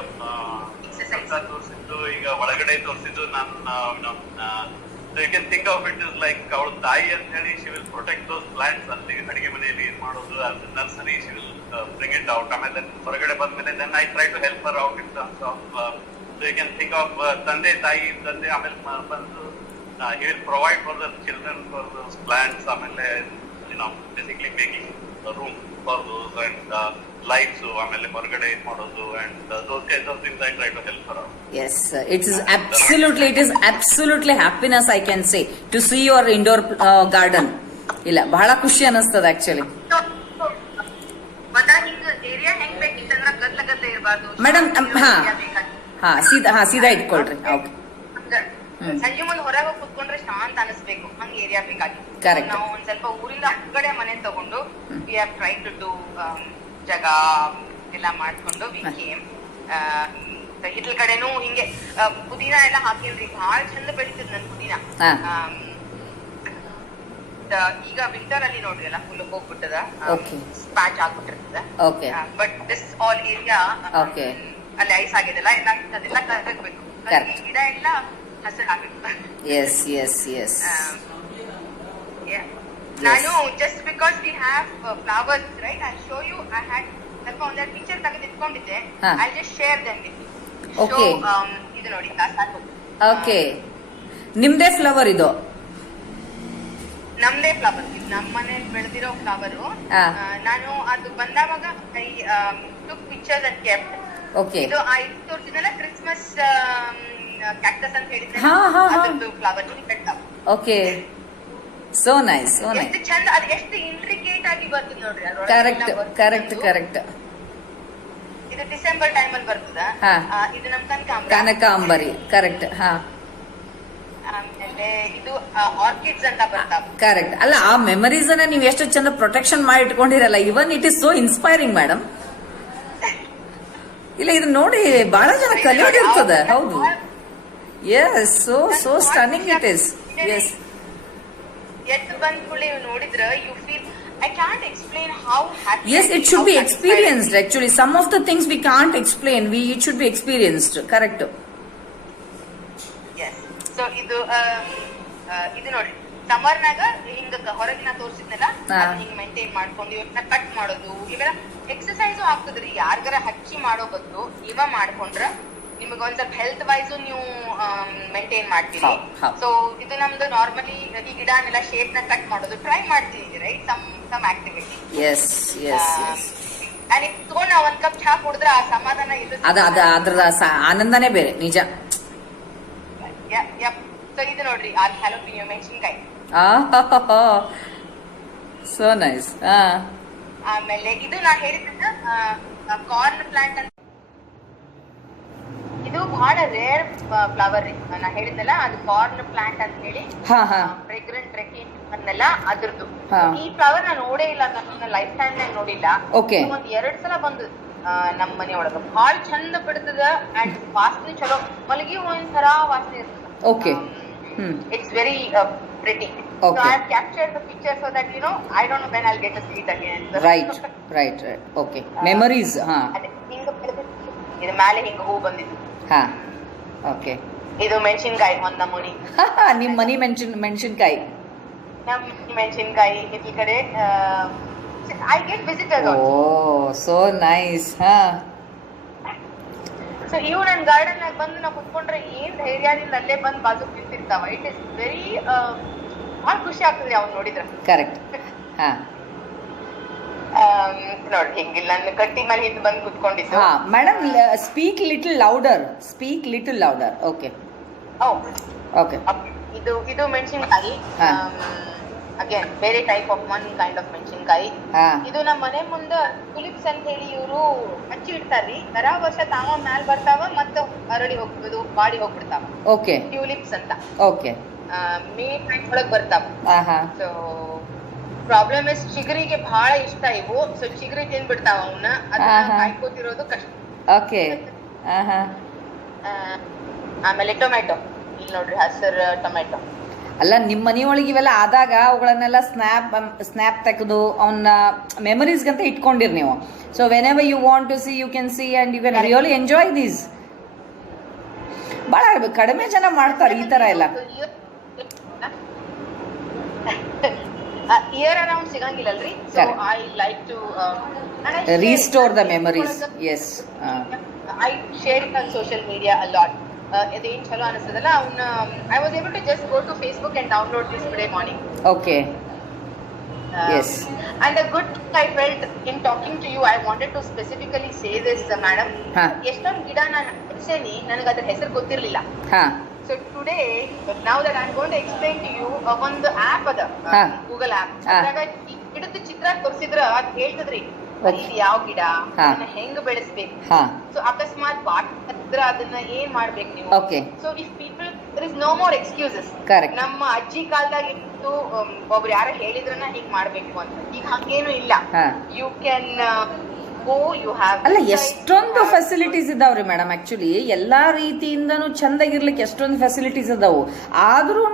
ತೋರಿಸಿದ್ದು ಈಗ ಒಳಗಡೆ ತೋರಿಸಿದ್ದು ನಾನು you can think of it is like ಅವಳ ತಾಯಿ ಅಂತ ಹೇಳಿ she will protect those plants ಅಲ್ಲಿ ಅಡಿಗೆ ಮನೆಯಲ್ಲಿ ಇದು ಮಾಡೋದು nursery she will bring it out. ಆಮೇಲೆ ಹೊರಗಡೆ ಬಂದ್ಮೇಲೆ then I try to help her out in terms of so you can think of ತಂದೆ ಆಮೇಲೆ ಬಂದು he will provide for the children for those plants. ಆಮೇಲೆ basically making a room for those and lights ಆಮೇಲೆ ಹೊರಗಡೆ ಇದು ಮಾಡೋದು and those kinds of things I try to help her out. Yes, it is absolutely happiness I can say to see your indoor garden. ಇಲ್ಲ ಬಹಳ ಖುಷಿ ಅನಿಸ್ತದ actually. Area ಹೆಂಗ್ ಬೇಕಿತ್ತಂದ್ರ ಗದ್ಲ ಇರಬಾರ್ದು ಮೇಡಮ್. ಸೀದಾ ಇಟ್ಕೊಳ್ರಿ. ಓಕೆ. ಸಂಜೆ ಮುಂದೆ ಹೊರಗೆ ಹೋಗಿ ಕುತ್ಕೊಂಡ್ರೆ ಶಾಂತ ಅನಿಸ್ಬೇಕು, ಹಂಗ ಏರಿಯಾ ಬೇಕಾಗಿತ್ತು. Correct. ನಾವು ಒಂದ್ ಸ್ವಲ್ಪ ಊರಿಂದ ಹೊರಗಡೆ ಮನೆ ತಗೊಂಡು we have try to do ಜಾಗ ಎಲ್ಲ ಮಾಡ್ಕೊಂಡು ವಿ ಕೇಮ್. ಹಿತ್ಲ ಕಡೆನೂ ಹಿಂಗೆ ಪುದೀನ ಎಲ್ಲ ಹಾಕಿಲ್ರಿ, ಬಹಳ ಚಂದ ಬೆಳಿತದ ನನ್ ಪುದೀನ. ಈಗ ವಿಂಟರ್ ಅಲ್ಲಿ ನೋಡ್ರಿ ಎಲ್ಲ ಫುಲ್ ಹೋಗ್ಬಿಟ್ಟದ, ಸ್ಪ್ಯಾಚ್ ಆಗ್ಬಿಟ್ಟಿರ್ತದ. ಬಟ್ ದಿಸ್ ಆಲ್ ಏರಿಯಾ ಅಲ್ಲಿ ಐಸ್ ಆಗಿದೆಲ್ಲ ಎಲ್ಲ ಅದೆಲ್ಲ ಕರಗಬೇಕು, ಗಿಡ ಎಲ್ಲ ಹಸಿರು ಆಗ್ಬೇಕು. ನಾನು just because we have flowers right, I show you. I had ಸ್ವಲ್ಪ ಒಂದೆರಡು ಪಿಕ್ಚರ್ ತೆಗೆದು ಇಟ್ಕೊಂಡಿದ್ದೆ. I just share them with you. Okay. ಇದು ನೋಡಿ. ಓಕೆ. ನಿಮ್ದೇ ಫ್ಲವರ್ ಇದು? ನಮ್ದೇ ಫ್ಲವರ್, ಇದು ನಮ್ಮ ಮನೇಲಿ ಬೆಳೆದಿರೋ ಫ್ಲವರು. ನಾನು ಅದು ಬಂದಾವಾಗ I took pictures and kept. Okay. ಇದು ತೋರಿಸಿದ್ನಲ್ಲ ಕ್ರಿಸ್ಮಸ್ ಕ್ಯಾಕ್ಟಸ್ ಅಂತ ಹೇಳಿದ್ರೆ ಅದ್ರದ್ದು ಫ್ಲವರ್ ಕಟ್ಟಾವ. ಓಕೆ. So nice. ಎಷ್ಟು ಚಂದ, ಅದು ಎಷ್ಟು ಇಂಟ್ರಿಕೇಟ್ ಆಗಿ ಬರ್ತದೆ ನೋಡ್ರಿ. ಕರೆಕ್ಟ್. ಇದು ಡಿಸೆಂಬರ್ ಟೈಮ್ ಅಲ್ಲಿ ಬರ್ತದ. ಇದು ನಮ್ ಕನಕಾಂಬರಿ. ಕರೆಕ್ಟ್. ಆಮೇಲೆ ಇದು ಆರ್ಕಿಡ್ಸ್ ಅಂತ ಬರ್ತಾವ. ಕರೆಕ್ಟ್. ಅಲ್ಲ, ಆ ಮೆಮರೀಸ್ ಅನ್ನ ನೀವು ಎಷ್ಟು ಚಂದ ಪ್ರೊಟೆಕ್ಷನ್ ಮಾಡಿ ಇಟ್ಕೊಂಡಿರಲ್ಲ. Even it is so inspiring madam. ಇಲ್ಲ, ಇದು ನೋಡಿ ಬಹಳ ಜನ ಕಲಿಯೋದಿರ್ತದೆ. ಹೌದು. Yes, so stunning it is. Yes. ಎದ್ದು ಬಂದ ಕೂಡಲೇ ನೋಡಿದ್ರೆ you feel I can't explain how happy. Yes, it should be experienced actually. Some of the things we can't explain. It should be experienced. Correct. Yes. So ಇದು ನೋಡಿ summer ನಾಗ ಹಿಂಗ ಹೊರಗಿನ ತೋರಿಸಿದ್ನಲ್ಲ, ಹಿಂಗ್ ಮೇಂಟೈನ್ ಮಾಡ್ಕೊಂಡು ಇವನ್ನ ಕಟ್ ಮಾಡೋದು ಇವೆಲ್ಲ ಎಕ್ಸರ್ಸೈಸ್ ಆಗ್ತದ್ರಿ. ಯಾರಿಗಾರ ಹಚ್ಚಿ ಮಾಡೋ ಬದಲು ಇವ ಮಾಡ್ಕೊಂಡ್ರ ನಿಮಗ ಒಂದ್ ಸ್ವಲ್ಪ ಹೆಲ್ತ್ ವೈಸ್ ನೀವು ಮೇಂಟೈನ್ ಮಾಡ್ತೀರಿ. ಸೊ ಇದು ನಮ್ದು ನಾರ್ಮಲಿ ಈ ಗಿಡನೆಲ್ಲ ಶೇಪ್ ನ ಕಟ್ ಮಾಡೋದು ಟ್ರೈ ಮಾಡ್ತೀವಿ, ರೈಟ್? Some activity. ತಗೊಂಡ್ ಒಂದ್ ಕಪ್ ಚಹಾ ಕುಡಿದ್ರೆ ಆ ಸಮಾಧಾನ ಇದು, ಅದ್ರ ಆನಂದನೇ ಬೇರೆ, ನಿಜ. ಸೊ ಇದು ನೋಡ್ರಿ, ಆ ಹ್ಯಾಲೋಪಿನೋ ಮೆಣಸಿನ್ಕಾಯಿ. So nice. ಆಮೇಲೆ ಇದು ನಾ ಹೇಳಿದ್ದ ಕಾರ್ನ್ ಪ್ಲಾಂಟ್ ಅಂತ. ಇದು ಬಹಳ ರೇರ್ ಫ್ಲವರ್ ರೀ. ನಾ ಹೇಳಿದ್ನಲ್ಲ ಅದು ಕಾರ್ನ್ ಪ್ಲಾಂಟ್ ಅಂತ ಹೇಳಿ, ಫ್ರೇಗ್ರೆಂಟ್ ರೆಕಿನ್ ಅನ್ನೆಲ್ಲ ಅದ್ರದ್ದು. ಈ ಫ್ಲವರ್ ನಾ ನೋಡೇ ಇಲ್ಲ, ನನ್ನ ಲೈಫ್ ಟೈಮ್ ನಾಗ ನೋಡಿಲ್ಲ. ಒಂದ್ 2 ಸಲ ಬಂದು ನಮ್ ಮನೆ ಒಳಗ ಬಹಳ ಚಂದ ಬಿಡ್ತದ. ಅಂಡ್ ವಾಸನೆ ಚಲೋ, ಮಲಗಿ ಒಂಥರ ವಾಸನೆ ಇರ್ತದ. It's very pretty. Okay. So I have captured the picture so that I don't know when I'll get to see it again. Right. Okay. Memories. ಅದೇ ಹಿಂಗ ಇದು ಮೇಲೆ ಹಿಂಗ ಹೂ ಬಂದಿದ್ದು. Okay. ಇದು ಮೆಣಸಿನಕಾಯಿ ಒಂದ್ ನಮೂನಿ. ನಿಮ್ ಮನಿ ಮೆಣಸಿನಕಾಯಿ. ನಮ್ ಮೆಣಸಿನಕಾಯಿ ಈ ಕಡೆ I get visitors also. Oh, so nice. So ಇವು ನನ್ನ ಗಾರ್ಡನ್ ನಾಗ ಬಂದು ನಾವು ಕುತ್ಕೊಂಡ್ರೆ ಏನ್ ಧೈರ್ಯದಿಂದ ಅಲ್ಲೇ ಬಂದು ಬಾಜು ನಿಂತಿರ್ತಾವ. ಇಟ್ ಇಸ್ ವೆರಿ ಬಹಳ ಖುಷಿ ಆಗ್ತದೆ ಅವ್ನು ನೋಡಿದ್ರೆ. ಕರೆಕ್ಟ್. ನೋಡಿ ಹಿಂಗಿಲ್ಲ, ನನ್ನ ಕಟ್ಟಿ ಮೇಲೆ ಹಿಂದೆ ಬಂದು ಕುತ್ಕೊಂಡಿದ್ದು. Madam, speak little louder. Okay. ಇದು ಮೆಣಸಿನಕಾಯಿ. ಅಗೇನ್ ಬೇರೆ type of one kind of ಮೆಣಸಿನ್ಕಾಯಿ. ಹಾ ಇದು ನಮ್ಮ ಮನೆ ಮುಂದ ಟುಲಿಪ್ಸ್ ಅಂತ ಹೇಳಿ ಇವರು ಹಚ್ಚಿ ಇಡ್ತಾರ್ರಿ. ವರ್ಷ ತಾವ ಮ್ಯಾಲ್ ಬರ್ತಾವ ಮತ್ತ ಅರಳಿ ಹೋಗ್ಬೋದು, ಬಾಡಿ ಹೋಗ್ಬಿಡ್ತಾವ. ಓಕೆ ಟ್ಯೂಲಿಪ್ಸ್ ಅಂತ ಓಕೆ ಮೇ ಟೈಮ್ ಒಳಗ್ ಬರ್ತಾವ. ಆಹಾ ಸೊ ಪ್ರಾಬ್ಲಮ್ ಇಸ್ ಚಿಗರಿಗೆ ಬಹಳ ಇಷ್ಟ ಇವು. ಸೊ ಚಿಗರಿ ತಿಂದ್ಬಿಡ್ತಾವ ಅವನ್ನ, ಅದನ್ನ ಆಹಾ. ಕಾಯ್ಕೋತಿರೋದು ಕಷ್ಟ. ಓಕೆ ಆಹಾ ಆಮೇಲೆ ಟೊಮ್ಯಾಟೊ, ಇಲ್ಲಿ ನೋಡ್ರಿ ಹಸಿರು ಟೊಮ್ಯಾಟೊ. ಅಲ್ಲ ನಿಮ್ಮ ಮನೆಯೊಳಗೆ ಇವೆಲ್ಲ ಆದಾಗ ಅವುಗಳನ್ನೆಲ್ಲ ಸ್ನ್ಯಾಪ್ ತೆಗೆದು ಅವನ್ನ ಮೆಮರೀಸ್ಗಂತ ಇಟ್ಕೊಂಡಿರಿ ನೀವು. So whenever you want to see you can see and you can really enjoy these. ಭಾಳ ಕಡಿಮೆ ಜನ ಮಾಡ್ತಾರೆ ಈ ತರ ಎಲ್ಲ. ಇಯರ್ ಅರೌಂಡ್ ಸಿಗಂಗಿಲ್ಲಲ್ರಿ. So Correct. I like to Restore the memories. Yes. I share it on social media a lot. ಅದೇನ್ ಚಲೋ ಅನಿಸ್ತದಲ್ಲ ಅವನ್ನ I was able to just go to Facebook and download this today morning. Okay. Yes. And the good thing I felt in talking to you, I wanted to specifically say this, madam. ಹಾ. ಎಷ್ಟೊಂದು ಗಿಡ ನಾನು ಹಚ್ಚೇನಿ, ನನಗೆ ಅದ್ರ ಹೆಸರು ಗೊತ್ತಿರ್ಲಿಲ್ಲ. ಹಾ So today, now that I'm going to explain to you, ಒಂದು ಆಪ್ ಅದ, ಹಾ. Google app. ಹಾ. ಅದ್ರಾಗ ಈ ಗಿಡದ ಚಿತ್ರ ತೋರಿಸಿದ್ರ ಅದ್ ಹೇಳ್ತದ್ರಿ Okay. ಇದು ಯಾವ ಗಿಡ, ಹಾ. ಅದನ್ನ ಹೆಂಗ್ ಬೆಳೆಸ್ಬೇಕು. ಹಾ ಸೊ ಅಕಸ್ಮಾತ್ ಬಾಟಿದ್ರ ಅದನ್ನ ಏನ್ ಮಾಡ್ಬೇಕು ನೀವು. Okay. So if people there is no more excuses. Correct. ನಮ್ಮ ಅಜ್ಜಿ ಕಾಲದಾಗ ಇತ್ತು, ಒಬ್ರು ಯಾರ ಹೇಳಿದ್ರನ್ನ ಹಿಂಗ್ ಮಾಡ್ಬೇಕು ಅಂತ. ಈಗ ಹಂಗೇನು ಇಲ್ಲ. ಹಾ. You can go, you have ಅಲ್ಲ ಎಷ್ಟೊಂದು ಫೆಸಿಲಿಟೀಸ್ ಇದಾವ್ರಿ ಮೇಡಮ್. ಆಕ್ಚುಲಿ ಎಲ್ಲಾ ರೀತಿಯಿಂದನೂ ಚಂದಾಗಿರ್ಲಿಕ್ಕೆ ಎಷ್ಟೊಂದು ಫೆಸಿಲಿಟೀಸ್ ಇದಾವು. ಆದ್ರೂ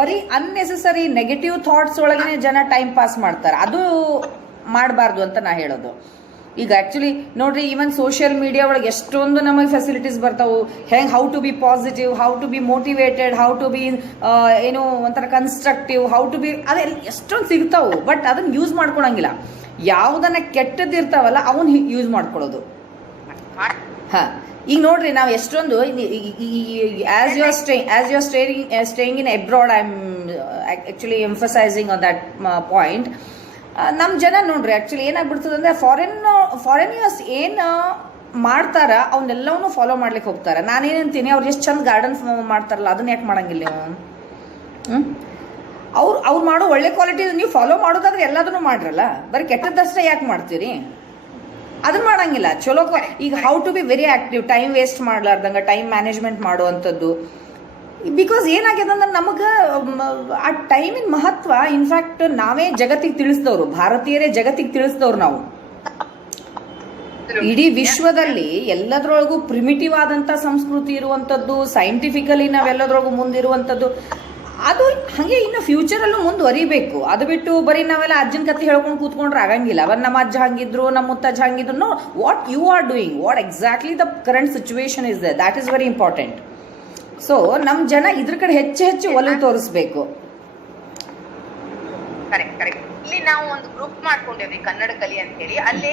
ಬರೀ ಅನ್ನೆಸೆಸರಿ ನೆಗೆಟಿವ್ ಥಾಟ್ಸ್ ಒಳಗನೆ ಜನ ಟೈಮ್ ಪಾಸ್ ಮಾಡ್ತಾರೆ. ಅದು ಮಾಡಬಾರ್ದು ಅಂತ ನಾ ಹೇಳೋದು. ಈಗ ಆಕ್ಚುಲಿ ನೋಡ್ರಿ, ಈವನ್ ಸೋಷಿಯಲ್ ಮೀಡಿಯಾ ಒಳಗೆ ಎಷ್ಟೊಂದು ನಮಗೆ ಫೆಸಿಲಿಟೀಸ್ ಬರ್ತಾವು. How to be positive, how to be motivated, how to be ಏನು ಒಂಥರ ಕನ್ಸ್ಟ್ರಕ್ಟಿವ್, ಹೌ ಟು ಬಿ, ಅದೆಲ್ಲ ಎಷ್ಟೊಂದು ಸಿಗ್ತಾವು. ಬಟ್ ಅದನ್ನ ಯೂಸ್ ಮಾಡ್ಕೊಳಂಗಿಲ್ಲ. ಯಾವುದನ್ನ ಕೆಟ್ಟದಿರ್ತಾವಲ್ಲ ಅವನ್ನ ಯೂಸ್ ಮಾಡ್ಕೊಳ್ಳೋದು. ಹಾ ಈಗ ನೋಡ್ರಿ, ನಾವು ಎಷ್ಟೊಂದು as you are staying in abroad, I am actually emphasising on that point. ನಮ್ಮ ಜನ ನೋಡ್ರಿ ಆಕ್ಚುಲಿ ಏನಾಗ್ಬಿಡ್ತದೆ ಅಂದ್ರೆ ಫಾರಿನರ್ಸ್ ಏನು ಮಾಡ್ತಾರ ಅವನ್ನೆಲ್ಲವನ್ನೂ ಫಾಲೋ ಮಾಡ್ಲಿಕ್ಕೆ ಹೋಗ್ತಾರೆ. ನಾನೇನಂತೀನಿ, ಅವ್ರು ಎಷ್ಟು ಚಂದ ಗಾರ್ಡನ್ ಮಾಡ್ತಾರಲ್ಲ ಅದನ್ನ ಯಾಕೆ ಮಾಡಂಗಿಲ್ಲ ನೀವು? ಅವ್ರು ಮಾಡೋ ಒಳ್ಳೆ ಕ್ವಾಲಿಟಿ ನೀವು ಫಾಲೋ ಮಾಡೋದಾದ್ರೆ ಎಲ್ಲದನ್ನು ಮಾಡ್ರಲ್ಲ, ಬರೀ ಕೆಟ್ಟದ್ದಷ್ಟೇ ಯಾಕೆ ಮಾಡ್ತೀರಿ? ಅದನ್ನ ಮಾಡಂಗಿಲ್ಲ. ಚಲೋ ಈಗ how to be very active, time waste ಮಾಡ್ಲಾರ್ದಂಗ ಟೈಮ್ ಮ್ಯಾನೇಜ್ಮೆಂಟ್ ಮಾಡುವಂಥದ್ದು. ಬಿಕಾಸ್ ಏನಾಗಿದೆ ಅಂದ್ರೆ ನಮಗೆ ಆ ಟೈಮಿನ ಮಹತ್ವ ಇನ್ಫ್ಯಾಕ್ಟ್ ನಾವೇ ಜಗತ್ತಿಗೆ ತಿಳಿಸಿದವರು, ಭಾರತೀಯರೇ ಜಗತ್ತಿಗೆ ತಿಳಿಸಿದವ್ರು ನಾವು. ಇಡೀ ವಿಶ್ವದಲ್ಲಿ ಎಲ್ಲದರೊಳಗೂ ಪ್ರಿಮಿಟಿವ್ ಆದಂಥ ಸಂಸ್ಕೃತಿ ಇರುವಂಥದ್ದು, ಸೈಂಟಿಫಿಕಲಿ ನಾವೆಲ್ಲದ್ರೊಳಗೂ ಮುಂದಿರುವಂಥದ್ದು. ಅದು ಹಾಗೆ ಇನ್ನು ಫ್ಯೂಚರಲ್ಲೂ ಮುಂದುವರಿಬೇಕು. ಅದು ಬಿಟ್ಟು ಬರೀ ನಾವೆಲ್ಲ ಅಜ್ಜನ ಕತೆ ಹೇಳ್ಕೊಂಡು ಕೂತ್ಕೊಂಡ್ರೆ ಆಗಂಗಿಲ್ಲ. ಅವನ್ ನಮ್ಮ ಅಜ್ಜ ಹಂಗಿದ್ರು, ನಮ್ಮ ಮುತ್ತಜ್ಜ ಹಂಗಿದ್ರು. No, what you are doing, what exactly the current situation is they, that is very important. So ನಮ್ಮ ಜನ ಇದ್ರ ಕಡೆ ಹೆಚ್ಚು ಒಲವು ತೋರಿಸ್ಬೇಕು. ಕರೆಕ್ಟ್. ಇಲ್ಲಿ ನಾವು ಒಂದು ಗ್ರೂಪ್ ಮಾಡ್ಕೊಂಡೇವ್ರಿ, ಕನ್ನಡ ಕಲಿ ಅಂತ ಹೇಳಿ. ಅಲ್ಲಿ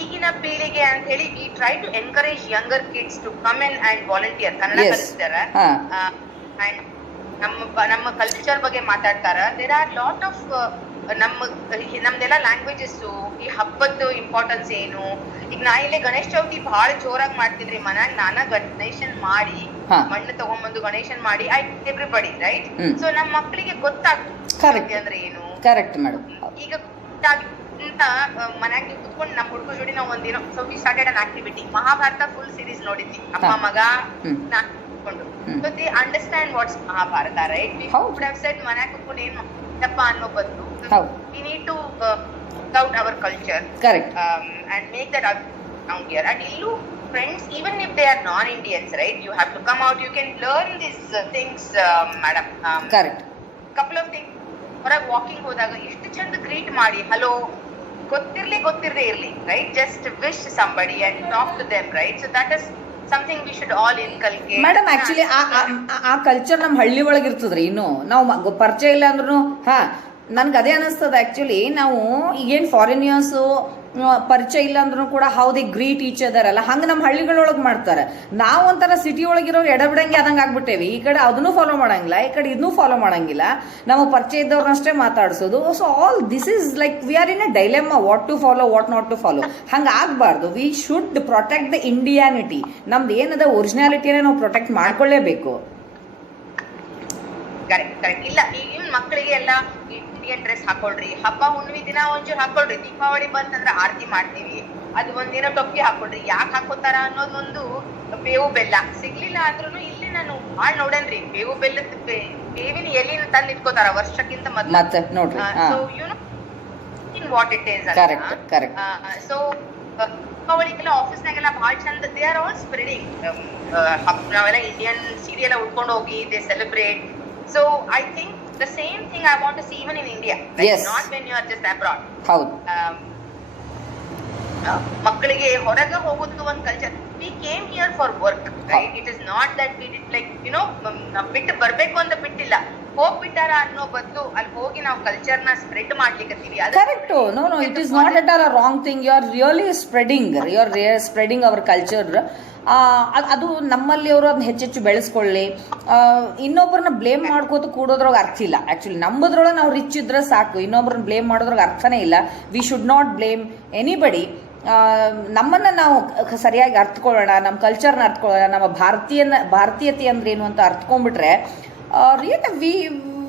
ಈಗಿನ ಪೀಳಿಗೆ ಅಂತ ಹೇಳಿ we try to encourage younger kids to come in and volunteer. Kannada ಕಲಿಸ್ತಾರ ಅಂಡ್ ನಮ್ಮ ಕಲ್ಚರ್ ಬಗ್ಗೆ ಮಾತಾಡ್ತಾರ. ದೇರ್ ಆರ್ ಲಾಟ್ ಆಫ್ ನಮ್ದೆಲ್ಲ ಲ್ಯಾಂಗ್ವೇಜಸ್, ಈ ಹಬ್ಬದ್ದು ಇಂಪಾರ್ಟೆನ್ಸ್ ಏನು. ಈಗ ನಾ ಇಲ್ಲಿ ಗಣೇಶ ಚೌತಿ ಬಹಳ ಜೋರಾಗಿ ಮಾಡ್ತಿದ್ರಿ ಮನ್ಯಾಗ. ನಾನ ಗಣೇಶನ್ ಮಾಡಿ, ಮಣ್ಣು ತಗೊಂಡ್ಬಂದು ಗಣೇಶನ್ ಮಾಡಿ, ಐ ಎವ್ರಿಬಡಿ ರೈಟ್. ಸೊ ನಮ್ಮ ಮಕ್ಕಳಿಗೆ ಗೊತ್ತಾಗ್ತದೆ ಅಂದ್ರೆ ಏನು. Correct madam. ಈಗ ಮನ್ಯಾಗ ಕುತ್ಕೊಂಡು ನಮ್ಮ ಹುಡುಗ ಜೋಡಿ ನಾವು ಒಂದಿನ so we started an activity. Mahabharata full series ನೋಡಿದ್ವಿ, ಅಪ್ಪ ಮಗ ಕುತ್ಕೊಂಡು. So they understand what's Mahabharata right. We would have said ಮನ್ಯಾಗ ಕುತ್ಕೊಂಡು ಏನ್ ಮಾಡಪ್ಪ ಅನ್ನೋ ಬದಲು we need to out our culture. Correct. And make that down here. And illu friends, even if they are non-Indians, right, you have to come out, you can learn these things, madam. Correct. Couple of things. ಹೊರಗೆ walking ಹೋದಾಗ ಎಷ್ಟು ಚಂದ greet ಮಾಡಿ, hello, ಗೊತ್ತಿರದೇ ಇರ್ಲಿ, right, just wish somebody and talk to them, right. So that is something we should all inculcate. Madam actually ಆ culture ನಮ್ಮ ಹಳ್ಳಿ ಒಳಗೆ ಇರ್ತದ್ರಿ. ಇನ್ನು ನಾವು ಪರಿಚಯ ಇಲ್ಲ ಅಂದ್ರೂ ನನ್ಗೆ ಅದೇ ಅನಿಸ್ತದ. ಆಕ್ಚುಲಿ ನಾವು ಈಗೇನು ಫಾರಿನಿಯರ್ಸು ಪರಿಚಯ ಇಲ್ಲ ಅಂದ್ರೂ ಕೂಡ ಹೌ ದಿ ಗ್ರೀಟ್ ಈಚ್ ಅದರಲ್ಲ, ಹಂಗೆ ನಮ್ಮ ಹಳ್ಳಿಗಳೊಳಗೆ ಮಾಡ್ತಾರೆ. ನಾವು ಒಂಥರ ಸಿಟಿ ಒಳಗಿರೋ ಎಡಬಿಡಂಗೆ ಆದಂಗೆ ಆಗ್ಬಿಟ್ಟೇವಿ. ಈ ಕಡೆ ಅದನ್ನು ಫಾಲೋ ಮಾಡಂಗಿಲ್ಲ, ಈ ಕಡೆ ಇದನ್ನೂ ಫಾಲೋ ಮಾಡಂಗಿಲ್ಲ. ನಮಗೆ ಪರಿಚಯ ಇದ್ದವ್ರನ್ನಷ್ಟೇ ಮಾತಾಡ್ಸೋದು. So all this is like we are in a dilemma, what to follow, what not to follow. ಹಂಗೆ ಆಗಬಾರ್ದು. We should protect the Indianity. ನಮ್ದು ಏನದ ಒರಿಜಿನಾಲಿಟಿನ ನಾವು ಪ್ರೊಟೆಕ್ಟ್ ಮಾಡ್ಕೊಳ್ಳೇಬೇಕು. ಕರೆಕ್ಟ್. ಇಲ್ಲ, ಈಗ ಮಕ್ಕಳಿಗೆ ಎಲ್ಲ ಇಂಡಿಯನ್ ಡ್ರೆಸ್ ಹಾಕೊಳ್ರಿ, ಹಬ್ಬ ಹುಣ್ಣಿಮೆ ದಿನ ಒಂಚೂರು ಹಾಕೊಳ್ರಿ, ದೀಪಾವಳಿ ಬಂತಂದ್ರೆ ಆರತಿ ಮಾಡ್ತೀವಿ, ಅದು ಒಂದಿನ ಟೊಪ್ಪಿ ಹಾಕೊಳ್ರಿ. ಯಾಕೆ ಹಾಕೋತಾರ ಅನ್ನೋದೊಂದು ಬೇವು ಬೆಲ್ಲ ಸಿಗ್ಲಿಲ್ಲ ಅಂದ್ರೂ ಇಲ್ಲಿ ನಾನು ಭಾಳ ನೋಡೇನ್ರಿ, ಬೇವು ಬೆಲ್ಲದ ಬೇವಿನ ಎಲಿನ ತಂದು ಇಟ್ಕೋತಾರ ವರ್ಷಕ್ಕಿಂತ ಮತ್ತೆ ನೋಡ್ರಿ, so you know in what it is. Correct. So ದೀಪಾವಳಿಗೆಲ್ಲ ಆಫೀಸ್ನಾಗೆಲ್ಲ ಭಾಳ ಚಂದ ದೇ ಆರ್ ಆಲ್ ಸ್ಪ್ರೆಡಿಂಗ್. ನಾವೆಲ್ಲ ಇಂಡಿಯನ್ ಸೀರಿಯಲ್ ಉಟ್ಕೊಂಡು ಹೋಗಿ they celebrate. So I think the same thing I want to see even in India, not when you are just abroad. ಹೌದು. ಮಕ್ಕಳಿಗೆ ಹೊರಗೆ ಹೋಗೋದು ಒಂದು culture. We came here for work, right? It is not that we did like you know ಬಿಟ್ಟು ಬರ್ಬೇಕು ಅಂತ ಬಿಟ್ಟಿಲ್ಲ, ಹೋಗ್ಬಿಟ್ಟಾರ ಅನ್ನೋ ಬದಲು ಅಲ್ಲಿ ಹೋಗಿ ನಾವು ಕಲ್ಚರ್ ನ ಸ್ಪ್ರೆಡ್ ಮಾಡ್ಲಿಕ್ಕತ್ತೀವಿ. Correct. No it is not at all a wrong thing. You are really spreading our culture. ಅದು ನಮ್ಮಲ್ಲಿ ಅವರು ಅದನ್ನ ಹೆಚ್ಚೆಚ್ಚು ಬೆಳೆಸ್ಕೊಳ್ಳಿ. ಇನ್ನೊಬ್ಬರನ್ನ ಬ್ಲೇಮ್ ಮಾಡ್ಕೋತ ಕೂಡೋದ್ರಾಗ ಅರ್ಥ ಇಲ್ಲ. ಆ್ಯಕ್ಚುಲಿ ನಂಬುದ್ರೊಳಗೆ ನಾವು ರಿಚ್ ಇದ್ರೆ ಸಾಕು, ಇನ್ನೊಬ್ಬರನ್ನ ಬ್ಲೇಮ್ ಮಾಡೋದ್ರಾಗ ಅರ್ಥನೇ ಇಲ್ಲ. We should not blame anybody. ನಮ್ಮನ್ನು ನಾವು ಸರಿಯಾಗಿ ಅರ್ಥಕೊಳ್ಳೋಣ, ನಮ್ಮ ಕಲ್ಚರ್ನ ಅರ್ಥಕೊಳ್ಳೋಣ, ನಮ್ಮ ಭಾರತೀಯತೆ ಅಂದ್ರೆ ಏನು ಅಂತ ಅರ್ಥಕೊಂಡ್ಬಿಟ್ರೆ really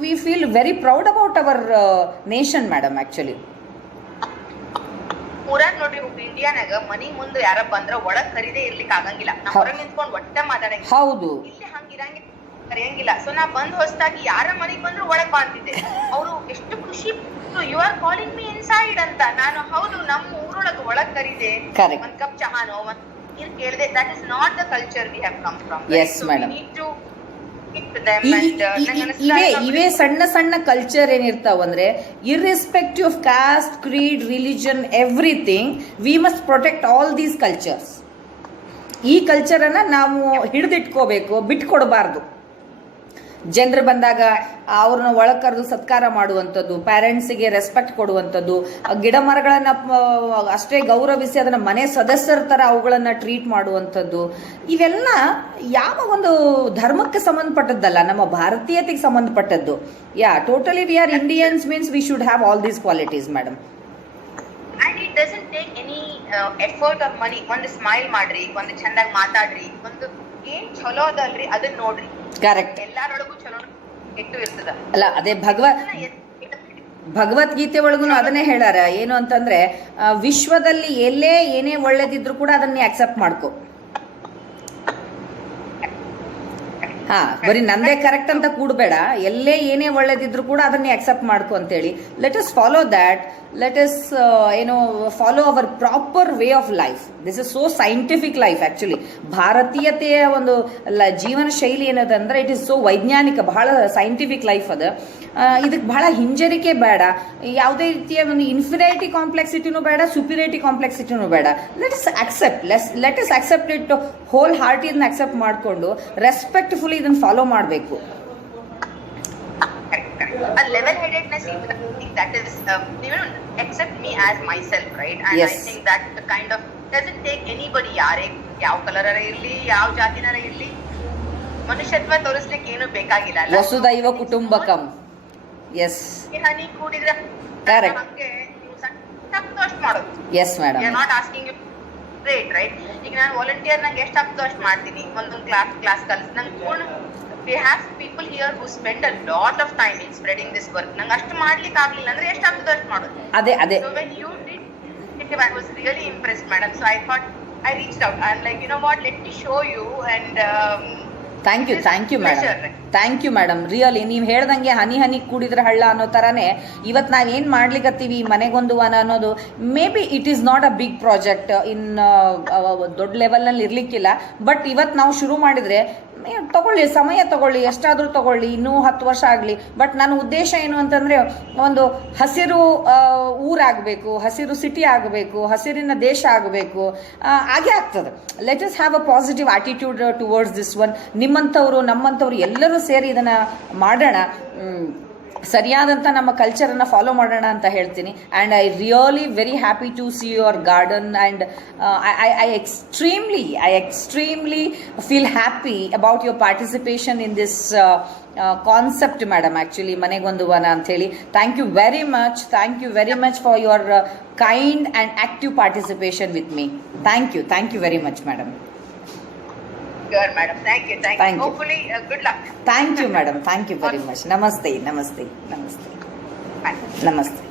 we feel very proud about our nation madam. Actually ಊರಾಗ ನೋಡ್ರಿ, ಇಂಡಿಯಾನಾಗ ಮನಿ ಮುಂದೆ ಯಾರ ಬಂದ್ರ ಒಳಗ್ ಕರೀದೇ ಇರ್ಲಿಕ್ಕೆ ಆಗಂಗಿಲ್ಲ. ನಾವ್ ಹೊರಗ್ ನಿಂತ್ಕೊಂಡ್ ಒಟ್ಟ ಮಾತಾಡಂಗಿಲ್ಲ. ಹೌದು, ಇಲ್ಲಿ ಹಂಗಿರಂಗಿಲ್ಲ, ಕರೆಯಂಗಿಲ್ಲ. ಸೊ ನಾ ಬಂದ್ ಹೊಸದಾಗಿ ಯಾರ ಮನಿಗ್ ಬಂದ್ರು ಒಳಗ್ ಬಾಂತಿದ್ದೆ. ಅವರು ಎಷ್ಟು ಖುಷಿ, you are calling me inside ಅಂತ. ನಾನು ಹೌದು, ನಮ್ಮ ಊರೊಳಗ ಒಳಗ್ ಕರೀದೆ, ಒಂದ್ ಕಪ್ ಚಹಾನೋ ಒಂದ್ ನೀರ್ ಕೇಳಿದೆ. That is not the culture we have come from. Yes madam. ಇವೇ ಸಣ್ಣ ಸಣ್ಣ ಕಲ್ಚರ್ ಏನಿರ್ತಾವ ಅಂದ್ರೆ, irrespective of cost, Creed, religion, everything, we must protect all these cultures. ಈ ಕಲ್ಚರನ್ನು ನಾವು ಹಿಡಿದಿಟ್ಕೋಬೇಕು, ಬಿಟ್ಕೊಡ್ಬಾರ್ದು. ಜನರು ಬಂದಾಗ ಅವ್ರನ್ನ ಒಳಗೆ ಕರೆದು ಸತ್ಕಾರ ಮಾಡುವಂಥದ್ದು, ಪ್ಯಾರೆಂಟ್ಸಿಗೆ ರೆಸ್ಪೆಕ್ಟ್ ಕೊಡುವಂಥದ್ದು, ಗಿಡ ಮರಗಳನ್ನು ಅಷ್ಟೇ ಗೌರವಿಸಿ ಅದನ್ನು ಮನೆ ಸದಸ್ಯರ ಥರ ಅವುಗಳನ್ನು ಟ್ರೀಟ್ ಮಾಡುವಂಥದ್ದು, ಇವೆಲ್ಲ ಯಾವ ಒಂದು ಧರ್ಮಕ್ಕೆ ಸಂಬಂಧಪಟ್ಟದ್ದಲ್ಲ, ನಮ್ಮ ಭಾರತೀಯತೆಗೆ ಸಂಬಂಧಪಟ್ಟದ್ದು. Totally we are Indians means we should have all these qualities madam. And it doesn't take any effort of money. ಒಂದು ಸ್ಮೈಲ್ ಮಾಡ್ರಿ, ಒಂದು ಚಂದಾಗಿ ಮಾತಾಡ್ರಿ, ಒಂದು ಏನ್ ಚಲೋ ಅದಲ್ರಿ ಅದನ್ನ ನೋಡ್ರಿ. ಕರೆಕ್ಟ್. ಎಲ್ಲಾರೊಳಗೂ ಚಲೋ ಕೆಟ್ಟು ಇರ್ತದ ಅಲ್ಲ, ಅದೇ ಭಗವದ್ಗೀತೆ ಒಳಗೂ ಅದನ್ನೇ ಹೇಳಾರ. ಏನು ಅಂತಂದ್ರೆ, ವಿಶ್ವದಲ್ಲಿ ಎಲ್ಲೇ ಏನೇ ಒಳ್ಳೇದಿದ್ರು ಕೂಡ ಅದನ್ನೇ ಅಕ್ಸೆಪ್ಟ್ ಮಾಡ್ಕೊ. ಬರೀ ನಂದೇ ಕರೆಕ್ಟ್ ಅಂತ ಕೂಡಬೇಡ, ಎಲ್ಲೇ ಏನೇ ಒಳ್ಳೇದಿದ್ರು ಕೂಡ ಅದನ್ನೇ ಅಕ್ಸೆಪ್ಟ್ ಮಾಡ್ಕೊ ಅಂತೇಳಿ. Let us follow that. Let us follow our proper way of life. This is so scientific life. Actually ಭಾರತೀಯತೆಯ ಒಂದು ಜೀವನ ಶೈಲಿ ಏನದಂದ್ರೆ, ಇಟ್ ಇಸ್ ಸೋ ವೈಜ್ಞಾನಿಕ, ಬಹಳ ಸೈಂಟಿಫಿಕ್ ಲೈಫ್ ಅದು. ಇದಕ್ಕೆ ಬಹಳ ಹಿಂಜರಿಕೆ ಬೇಡ, ಯಾವುದೇ ರೀತಿಯ ಒಂದು ಇನ್ಫೀರಿಯಾರಿಟಿ ಕಾಂಪ್ಲೆಕ್ಸಿಟಿನೂ ಬೇಡ, ಸುಪೀರಿಯಾರಿಟಿ ಕಾಂಪ್ಲೆಕ್ಸಿಟಿನೂ ಬೇಡ. Let us accept it whole heart. ಇದನ್ನ ಅಕ್ಸೆಪ್ಟ್ ಮಾಡಿಕೊಂಡು ರೆಸ್ಪೆಕ್ಟ್ಫುಲಿ ಇದನ್ನ ಫಾಲೋ ಮಾಡಬೇಕು. A level-headedness, that is, accept me as myself, right? And yes. I think that the kind of doesn't take anybody, ಯಾವ colour ಇರ್ಲಿ, ಯಾವ ಜಾತಿನಾರ ಇರ್ಲಿ, ಮನುಷ್ಯತ್ವ ತೋರಿಸ್ಲಿಕ್ಕೆ ಏನು ಬೇಕಾಗಿಲ್ಲ. ವಸುದೈವ ಕುಟುಂಬಕಂ. ಎಸ್, ಹನಿ ಕೂಡಿದ್ರೆ ಕರೆಕ್ಟ್. ಹಂಗೆ ನೀವು ಸಣ್ಣ ಅಷ್ಟು ಮಾಡೋದು. Yes madam. We are not asking you great, right? ಈಗ ನಾನು ವಾಲಂಟಿಯರ್ ನಂಗೆ ಎಷ್ಟು ಆಗ್ತೋ ಅಷ್ಟು ಮಾಡ್ತೀನಿ. ಒಂದೊಂದು ಕ್ಲಾಸ್ ಕಲಿಸಿ ನಂಗೆ ಪೂರ್ಣ. We have people here who spend a lot of time in spreading this work. ನಂಗೆ ಅಷ್ಟು ಮಾಡ್ಲಿಕ್ಕೆ ಆಗ್ಲಿಲ್ಲ ಅಂದ್ರೆ ಎಷ್ಟು ಆಗ್ತದೆ ಅಷ್ಟು ಮಾಡೋದು. ಅದೇ. So when you did it, I was really impressed, madam. So I thought, I reached out. I'm like, you know what? Let me show you. And thank you madam. Really ನೀವು ಹೇಳ್ದಂಗೆ ಹನಿ ಹನಿ ಕೂಡಿದ್ರೆ ಹಳ್ಳ ಅನ್ನೋ ಥರನೇ ಇವತ್ತು ನಾವೇನು ಮಾಡ್ಲಿಕ್ಕತ್ತೀವಿ ಮನೆಗೊಂದು ವನ ಅನ್ನೋದು, maybe it is not a big project, in ದೊಡ್ಡ ಲೆವೆಲ್ನಲ್ಲಿ ಇರಲಿಕ್ಕಿಲ್ಲ. ಬಟ್ ಇವತ್ತು ನಾವು ಶುರು ಮಾಡಿದರೆ ತಗೊಳ್ಳಿ, ಸಮಯ ತಗೊಳ್ಳಿ, ಎಷ್ಟಾದರೂ ತಗೊಳ್ಳಿ, ಇನ್ನೂ 10 ವರ್ಷ ಆಗಲಿ. ಬಟ್ ನನ್ನ ಉದ್ದೇಶ ಏನು ಅಂತಂದರೆ, ಒಂದು ಹಸಿರು ಊರಾಗಬೇಕು, ಹಸಿರು ಸಿಟಿ ಆಗಬೇಕು, ಹಸಿರಿನ ದೇಶ ಆಗಬೇಕು. ಹಾಗೆ ಆಗ್ತದೆ. Let us have a positive attitude towards this one. ನಿಮ್ಮಂಥವ್ರು ನಮ್ಮಂಥವ್ರು ಎಲ್ಲರೂ ಸೇರಿ ಇದನ್ನು ಮಾಡೋಣ, ಸರಿಯಾದಂಥ ನಮ್ಮ ಕಲ್ಚರನ್ನು ಫಾಲೋ ಮಾಡೋಣ ಅಂತ ಹೇಳ್ತೀನಿ. And I really very happy to see your garden. And I extremely feel happy about your participation in this concept madam. Actually ಮನೆಗೊಂದು ವನ ಅಂಥೇಳಿ. Thank you very much for your kind and active participation with me. Thank you very much madam. Sure, madam. Thank you. Thank you. Hopefully, good luck. Thank you madam, thank you very much. ನಮಸ್ತೆ ನಮಸ್ತೆ ನಮಸ್ತೆ Bye. ನಮಸ್ತೆ.